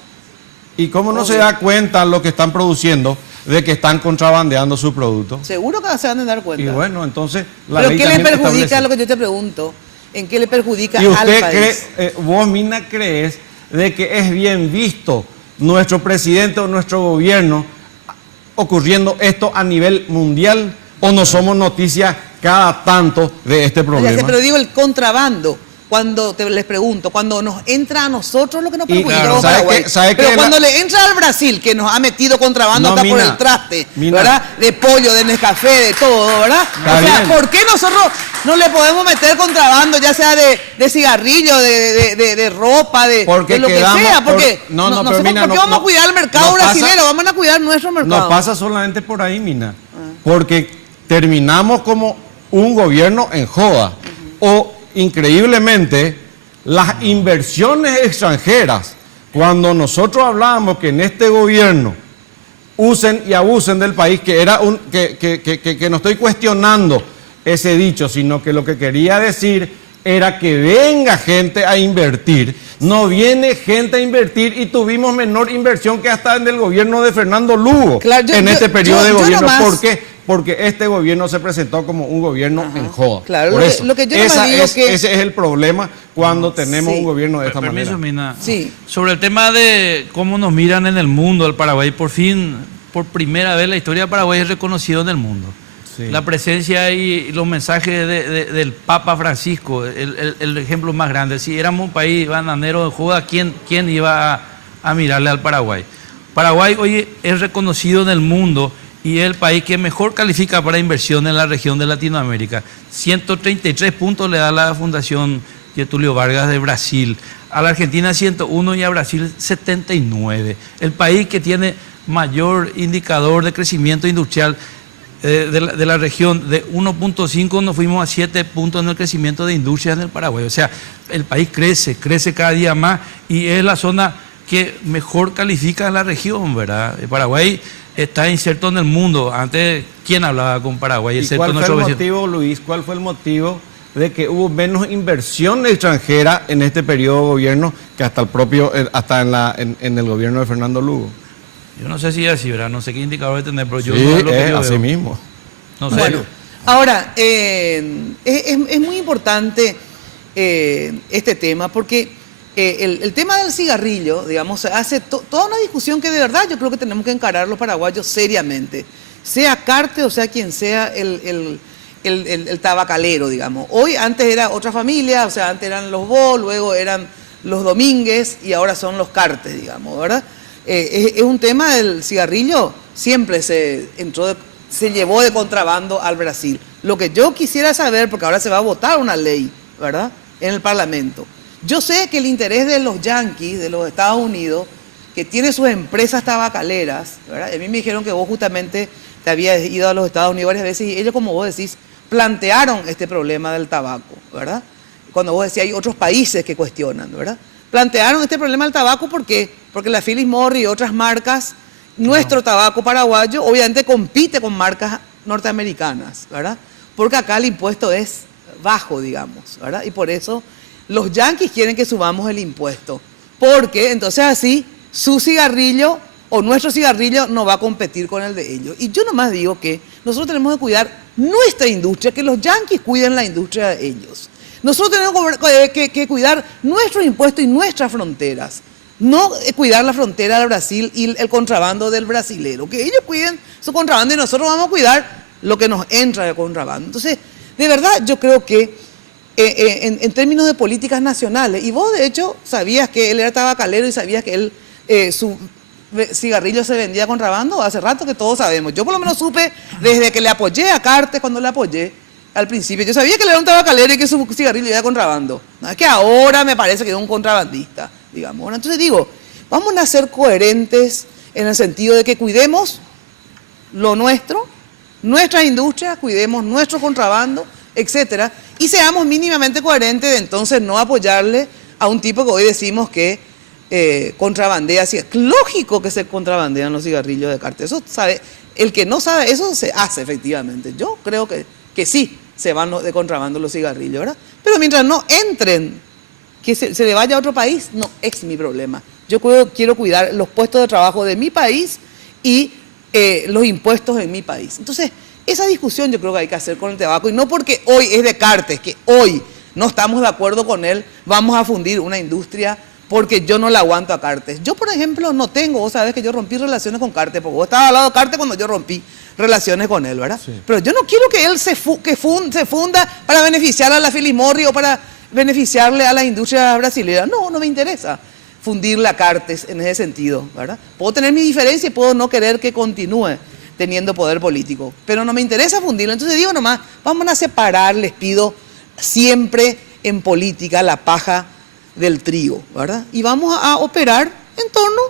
¿Y cómo no se da cuenta lo que están produciendo de que están contrabandeando su producto? Seguro que se van a dar cuenta. Y bueno, entonces la ¿Pero ley qué le también perjudica establece. lo que yo te pregunto? ¿En qué le perjudica ¿Y al usted país? cree, vos, Mina, crees de que es bien visto nuestro presidente o nuestro gobierno ocurriendo esto a nivel mundial? ¿O no somos noticias cada tanto de este problema? Pero digo el contrabando. Cuando les pregunto, cuando nos entra a nosotros lo que nos perjudica a Paraguay. Pero cuando le entra al Brasil, que nos ha metido contrabando hasta por el traste, ¿verdad? De pollo, de Nescafé, de todo, ¿verdad? O sea, ¿por qué nosotros no le podemos meter contrabando, ya sea de cigarrillo, de ropa, de lo que sea? Porque ¿por qué vamos a cuidar el mercado brasilero? Vamos a cuidar nuestro mercado. No pasa solamente por ahí, Mina. Porque terminamos como un gobierno en joda. O increíblemente, las inversiones extranjeras, cuando nosotros hablábamos que en este gobierno usen y abusen del país, que era que no estoy cuestionando ese dicho, sino que lo que quería decir era que venga gente a invertir. No viene gente a invertir y tuvimos menor inversión que hasta en el gobierno de Fernando Lugo en este periodo de gobierno. ¿Por qué? Porque este gobierno se presentó como un gobierno en joda. Claro, por eso, lo que yo digo ese es el problema cuando tenemos un gobierno de esta manera. Mina. Sobre el tema de cómo nos miran en el mundo al Paraguay, por primera vez la historia de Paraguay es reconocida en el mundo. La presencia y los mensajes del Papa Francisco, el ejemplo más grande. Si éramos un país bananero de joda, ¿quién iba a mirarle al Paraguay? Paraguay hoy es reconocido en el mundo y es el país que mejor califica para inversión en la región de Latinoamérica. 133 puntos le da la Fundación Getúlio Vargas de Brasil. A la Argentina 101 y a Brasil 79. El país que tiene mayor indicador de crecimiento industrial de la región, de 1.5 nos fuimos a 7 puntos en el crecimiento de industria en el Paraguay. O sea, el país crece cada día más y es la zona que mejor califica en la región, ¿verdad? El Paraguay está inserto en el mundo. Antes, ¿quién hablaba con Paraguay? ¿Y cuál fue el motivo, Luis? ¿Cuál fue el motivo de que hubo menos inversión extranjera en este periodo de gobierno que hasta en el gobierno de Fernando Lugo? Yo no sé si es así, ¿verdad? No sé qué indicador tener, pero yo sí, no es lo que yo así veo. Mismo. No sé. Bueno, ahora, es muy importante este tema porque el tema del cigarrillo, digamos, hace toda una discusión que de verdad yo creo que tenemos que encarar los paraguayos seriamente. Sea Carte o sea quien sea el tabacalero, digamos. Hoy, antes era otra familia, o sea, antes eran los Bo, luego eran los Domínguez y ahora son los Cartes, digamos, ¿verdad? Es un tema del cigarrillo, siempre se llevó de contrabando al Brasil. Lo que yo quisiera saber, porque ahora se va a votar una ley, ¿verdad?, en el Parlamento. Yo sé que el interés de los yanquis, de los Estados Unidos, que tiene sus empresas tabacaleras, ¿verdad? A mí me dijeron que vos justamente te habías ido a los Estados Unidos varias veces y ellos, como vos decís, plantearon este problema del tabaco, ¿verdad? Cuando vos decís hay otros países que cuestionan, ¿verdad? Plantearon este problema del tabaco, ¿por qué? Porque la Philip Morris y otras marcas, nuestro tabaco paraguayo obviamente compite con marcas norteamericanas, ¿verdad? Porque acá el impuesto es bajo, digamos, ¿verdad? Y por eso los yanquis quieren que subamos el impuesto, porque entonces así su cigarrillo o nuestro cigarrillo no va a competir con el de ellos. Y yo nomás digo que nosotros tenemos que cuidar nuestra industria, que los yanquis cuiden la industria de ellos. Nosotros tenemos que cuidar nuestros impuestos y nuestras fronteras, no cuidar la frontera del Brasil y el contrabando del brasilero. Que ellos cuiden su contrabando y nosotros vamos a cuidar lo que nos entra de contrabando. Entonces, de verdad, yo creo que en términos de políticas nacionales. Y vos, de hecho, sabías que él era tabacalero y sabías que él, su cigarrillo se vendía contrabando. Hace rato que todos sabemos. Yo por lo menos supe desde que le apoyé a Cartes, cuando le apoyé al principio. Yo sabía que él era un tabacalero y que su cigarrillo era contrabando. No es que ahora me parece que es un contrabandista, digamos. Entonces digo, vamos a ser coherentes en el sentido de que cuidemos lo nuestro, nuestras industrias, cuidemos nuestro contrabando, etcétera, y seamos mínimamente coherentes de entonces no apoyarle a un tipo que hoy decimos que contrabandea. Es lógico que se contrabandean los cigarrillos de Cartes. Eso sabe, el que no sabe, eso se hace efectivamente. Yo creo que sí se van de contrabando los cigarrillos, ¿verdad? Pero mientras no entren, que se le vaya a otro país, no es mi problema. Yo quiero cuidar los puestos de trabajo de mi país y los impuestos en mi país. Entonces, esa discusión yo creo que hay que hacer con el tabaco, y no porque hoy es de Cartes, que hoy no estamos de acuerdo con él, vamos a fundir una industria porque yo no la aguanto a Cartes. Yo, por ejemplo, no tengo, vos sabés que yo rompí relaciones con Cartes, porque vos estabas al lado de Cartes cuando yo rompí relaciones con él, ¿verdad? Sí. Pero yo no quiero que él se funda para beneficiar a la Philip Morris o para beneficiarle a la industria brasileña. No, no me interesa fundirle a Cartes en ese sentido, ¿verdad? Puedo tener mi diferencia y puedo no querer que continúe teniendo poder político, pero no me interesa fundirlo. Entonces digo nomás, vamos a separar, les pido, siempre en política la paja del trigo, ¿verdad? Y vamos a operar en torno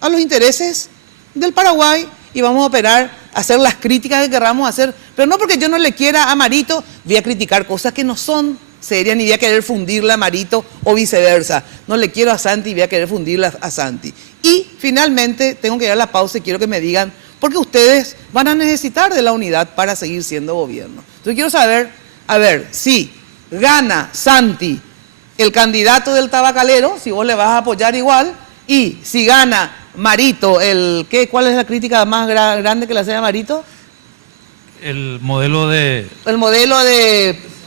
a los intereses del Paraguay y vamos a operar, hacer las críticas que queramos hacer, pero no porque yo no le quiera a Marito, voy a criticar cosas que no son serias, ni voy a querer fundirla a Marito o viceversa. No le quiero a Santi y voy a querer fundirla a Santi. Y finalmente tengo que ir a la pausa y quiero que me digan, porque ustedes van a necesitar de la unidad para seguir siendo gobierno. Entonces quiero saber, a ver, si gana Santi, el candidato del tabacalero, si vos le vas a apoyar igual, y si gana Marito, ¿cuál es la crítica más grande que le hace a Marito? El modelo de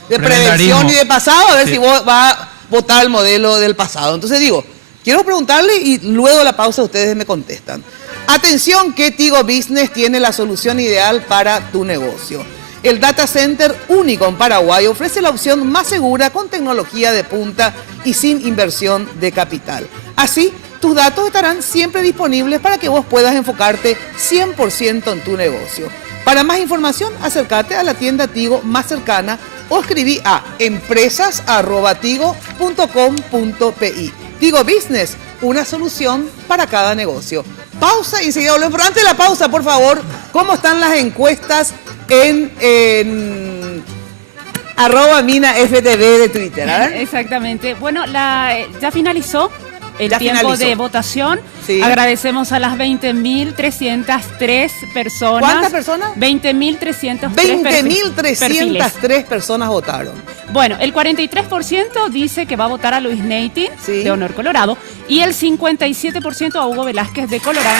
prevención y de pasado, a ver si vos vas a votar el modelo del pasado. Entonces digo, quiero preguntarle y luego de la pausa ustedes me contestan. Atención, que Tigo Business tiene la solución ideal para tu negocio. El data center único en Paraguay ofrece la opción más segura con tecnología de punta y sin inversión de capital. Así, tus datos estarán siempre disponibles para que vos puedas enfocarte 100% en tu negocio. Para más información, acércate a la tienda Tigo más cercana o escribí a empresas@tigo.com.pi. Tigo Business, una solución para cada negocio. Pausa y enseguida volvemos. Pero antes de la pausa, por favor, ¿cómo están las encuestas en @MinaFTV de Twitter? A ver. Exactamente. Bueno, ya finalizó el tiempo de votación. Sí. Agradecemos a las 20.303 personas. ¿Cuántas personas? 20.303 personas votaron. Bueno, el 43% dice que va a votar a Luis Neighting, de Honor Colorado, y el 57% a Hugo Velázquez de Colorado.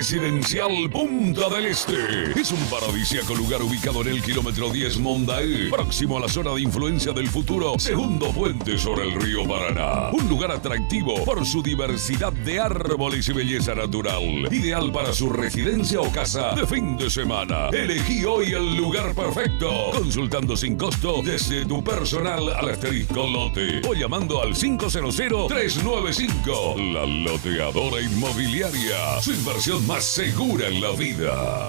Residencial Punta del Este. Es un paradisíaco lugar ubicado en el kilómetro 10 Mondaé, próximo a la zona de influencia del futuro segundo puente sobre el río Paraná. Un lugar atractivo por su diversidad de árboles y belleza natural. Ideal para su residencia o casa de fin de semana. Elegí hoy el lugar perfecto, consultando sin costo desde tu personal al asterisco lote o llamando al 500-395. La Loteadora Inmobiliaria. Su inversión más segura en la vida.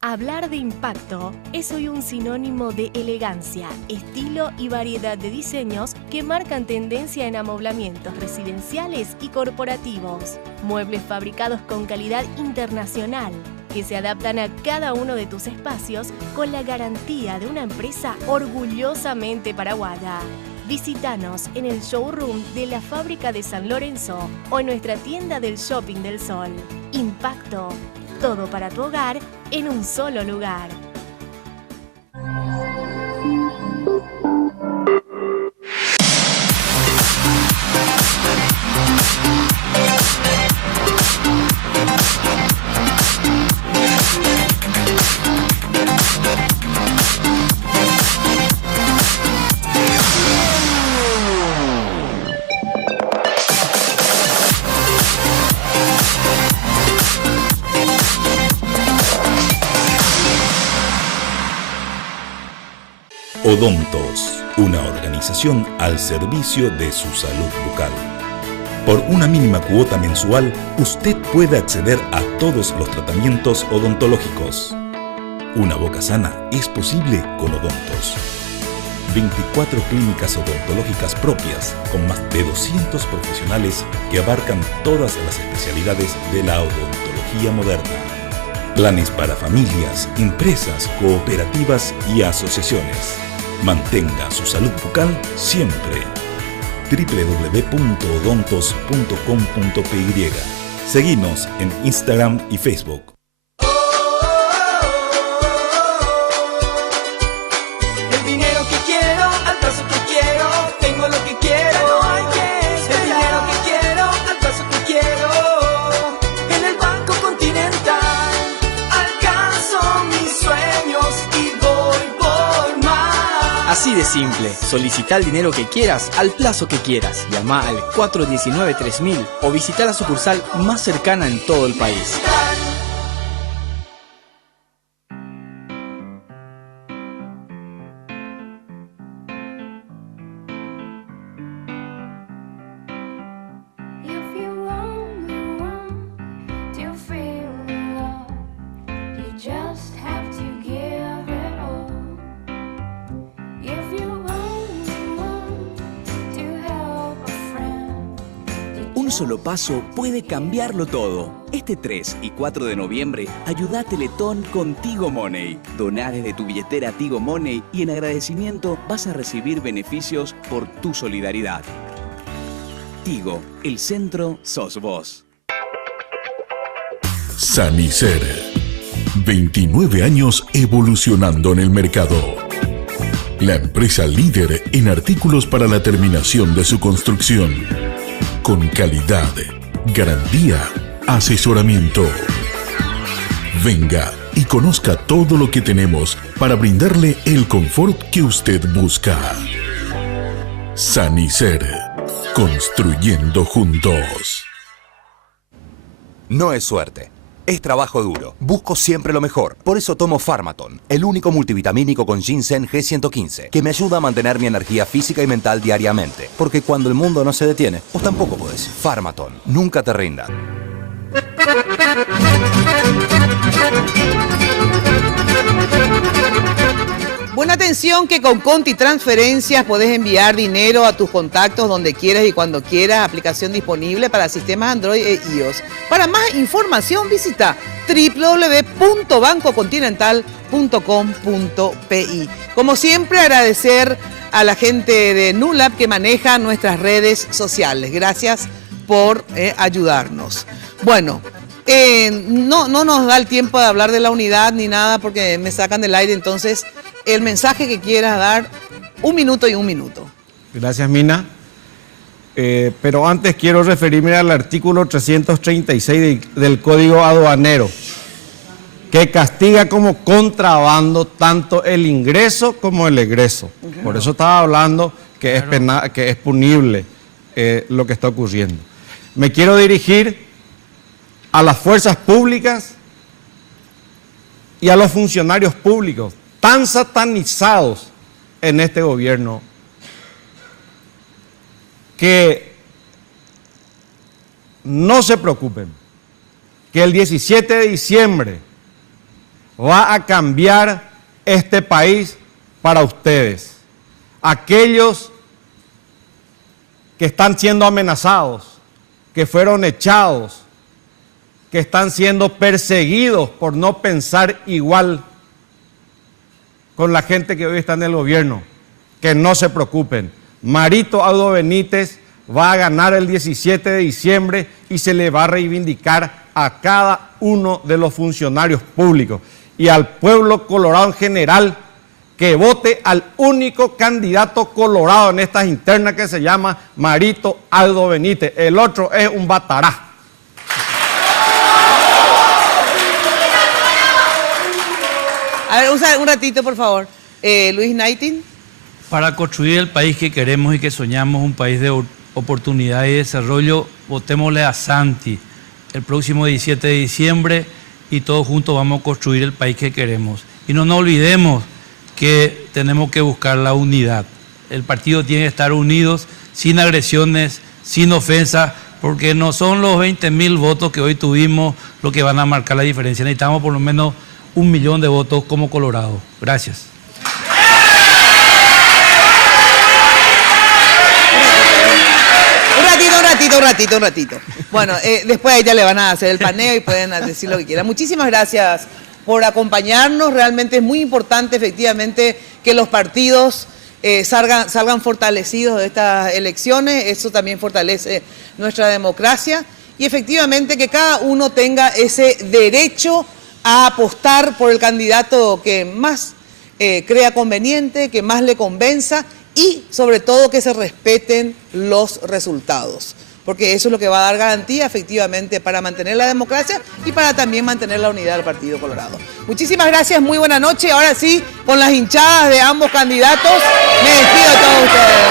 Hablar de impacto es hoy un sinónimo de elegancia, estilo y variedad de diseños que marcan tendencia en amoblamientos residenciales y corporativos. Muebles fabricados con calidad internacional que se adaptan a cada uno de tus espacios con la garantía de una empresa orgullosamente paraguaya. Visítanos en el showroom de la fábrica de San Lorenzo o en nuestra tienda del Shopping del Sol. Impacto, todo para tu hogar en un solo lugar. Odontos, una organización al servicio de su salud bucal. Por una mínima cuota mensual, usted puede acceder a todos los tratamientos odontológicos. Una boca sana es posible con Odontos. 24 clínicas odontológicas propias con más de 200 profesionales que abarcan todas las especialidades de la odontología moderna. Planes para familias, empresas, cooperativas y asociaciones. Mantenga su salud bucal siempre. www.odontos.com.py. Seguinos en Instagram y Facebook. El dinero que quiero, al paso que quiero, tengo lo que quiero, no hay que esperar. El dinero que quiero, al paso que quiero, en el Banco Continental, alcanzo mis sueños y voy por más. Así de simple, solicita el dinero que quieras al plazo que quieras. Llama al 419-3000 o visita la sucursal más cercana en todo el país. Un solo paso puede cambiarlo todo. Este 3 y 4 de noviembre, ayuda a Teletón con Tigo Money. Doná desde tu billetera Tigo Money y en agradecimiento vas a recibir beneficios por tu solidaridad. Tigo, el centro sos vos. Sanicer. 29 años evolucionando en el mercado. La empresa líder en artículos para la terminación de su construcción. Con calidad, garantía, asesoramiento. Venga y conozca todo lo que tenemos para brindarle el confort que usted busca. Sanicer. Construyendo juntos. No es suerte. Es trabajo duro. Busco siempre lo mejor. Por eso tomo Pharmaton, el único multivitamínico con ginseng G115, que me ayuda a mantener mi energía física y mental diariamente. Porque cuando el mundo no se detiene, vos tampoco podés. Pharmaton, nunca te rindas. Buena atención que con Conti Transferencias podés enviar dinero a tus contactos donde quieras y cuando quieras. Aplicación disponible para sistemas Android e iOS. Para más información visita www.bancocontinental.com.pi. Como siempre, agradecer a la gente de NULAB que maneja nuestras redes sociales. Gracias por ayudarnos. Bueno, no nos da el tiempo de hablar de la unidad ni nada porque me sacan del aire, entonces el mensaje que quieras dar, 1 minuto y 1 minuto. Gracias, Mina. Pero antes quiero referirme al artículo 336 del Código Aduanero, que castiga como contrabando tanto el ingreso como el egreso. Por eso estaba hablando que es punible lo que está ocurriendo. Me quiero dirigir a las fuerzas públicas y a los funcionarios públicos, tan satanizados en este gobierno, que no se preocupen, que el 17 de diciembre va a cambiar este país para ustedes. Aquellos que están siendo amenazados, que fueron echados, que están siendo perseguidos por no pensar igual con la gente que hoy está en el gobierno, que no se preocupen. Marito Audo Benítez va a ganar el 17 de diciembre y se le va a reivindicar a cada uno de los funcionarios públicos y al pueblo colorado en general, que vote al único candidato colorado en estas internas que se llama Marito Audo Benítez. El otro es un batará. A ver, un ratito, por favor. Luis Naitin. Para construir el país que queremos y que soñamos, un país de oportunidad y desarrollo, votémosle a Santi el próximo 17 de diciembre y todos juntos vamos a construir el país que queremos. Y no nos olvidemos que tenemos que buscar la unidad. El partido tiene que estar unidos, sin agresiones, sin ofensas, porque no son los 20.000 votos que hoy tuvimos lo que van a marcar la diferencia. Necesitamos por lo menos 1 millón de votos como Colorado. Gracias. Un ratito. Bueno, después a ella le van a hacer el paneo y pueden decir lo que quieran. Muchísimas gracias por acompañarnos. Realmente es muy importante, efectivamente, que los partidos salgan fortalecidos de estas elecciones. Eso también fortalece nuestra democracia. Y efectivamente que cada uno tenga ese derecho a apostar por el candidato que más crea conveniente, que más le convenza y sobre todo que se respeten los resultados. Porque eso es lo que va a dar garantía efectivamente para mantener la democracia y para también mantener la unidad del Partido Colorado. Muchísimas gracias, muy buena noche. Ahora sí, con las hinchadas de ambos candidatos, me despido de todos ustedes.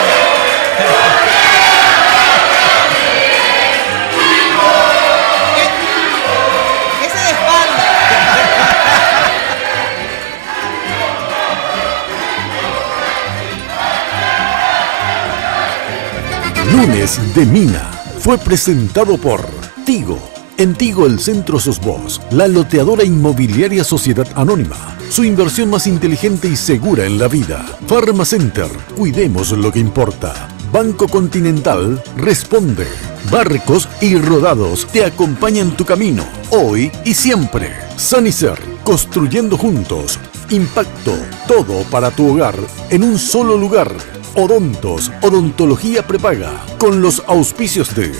Lunes de Mina fue presentado por Tigo. En Tigo el Centro Sosbos, la loteadora inmobiliaria Sociedad Anónima. Su inversión más inteligente y segura en la vida. Pharmacenter, cuidemos lo que importa. Banco Continental responde. Barcos y Rodados te acompañan tu camino, hoy y siempre. Sanicer, construyendo juntos. Impacto, todo para tu hogar, en un solo lugar. Odontos, odontología prepaga, con los auspicios de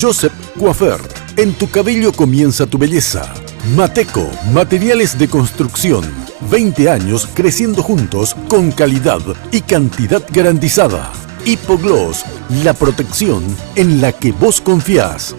Joseph Coiffeur, en tu cabello comienza tu belleza. Mateco, materiales de construcción, 20 años creciendo juntos con calidad y cantidad garantizada. Hipogloss, la protección en la que vos confías.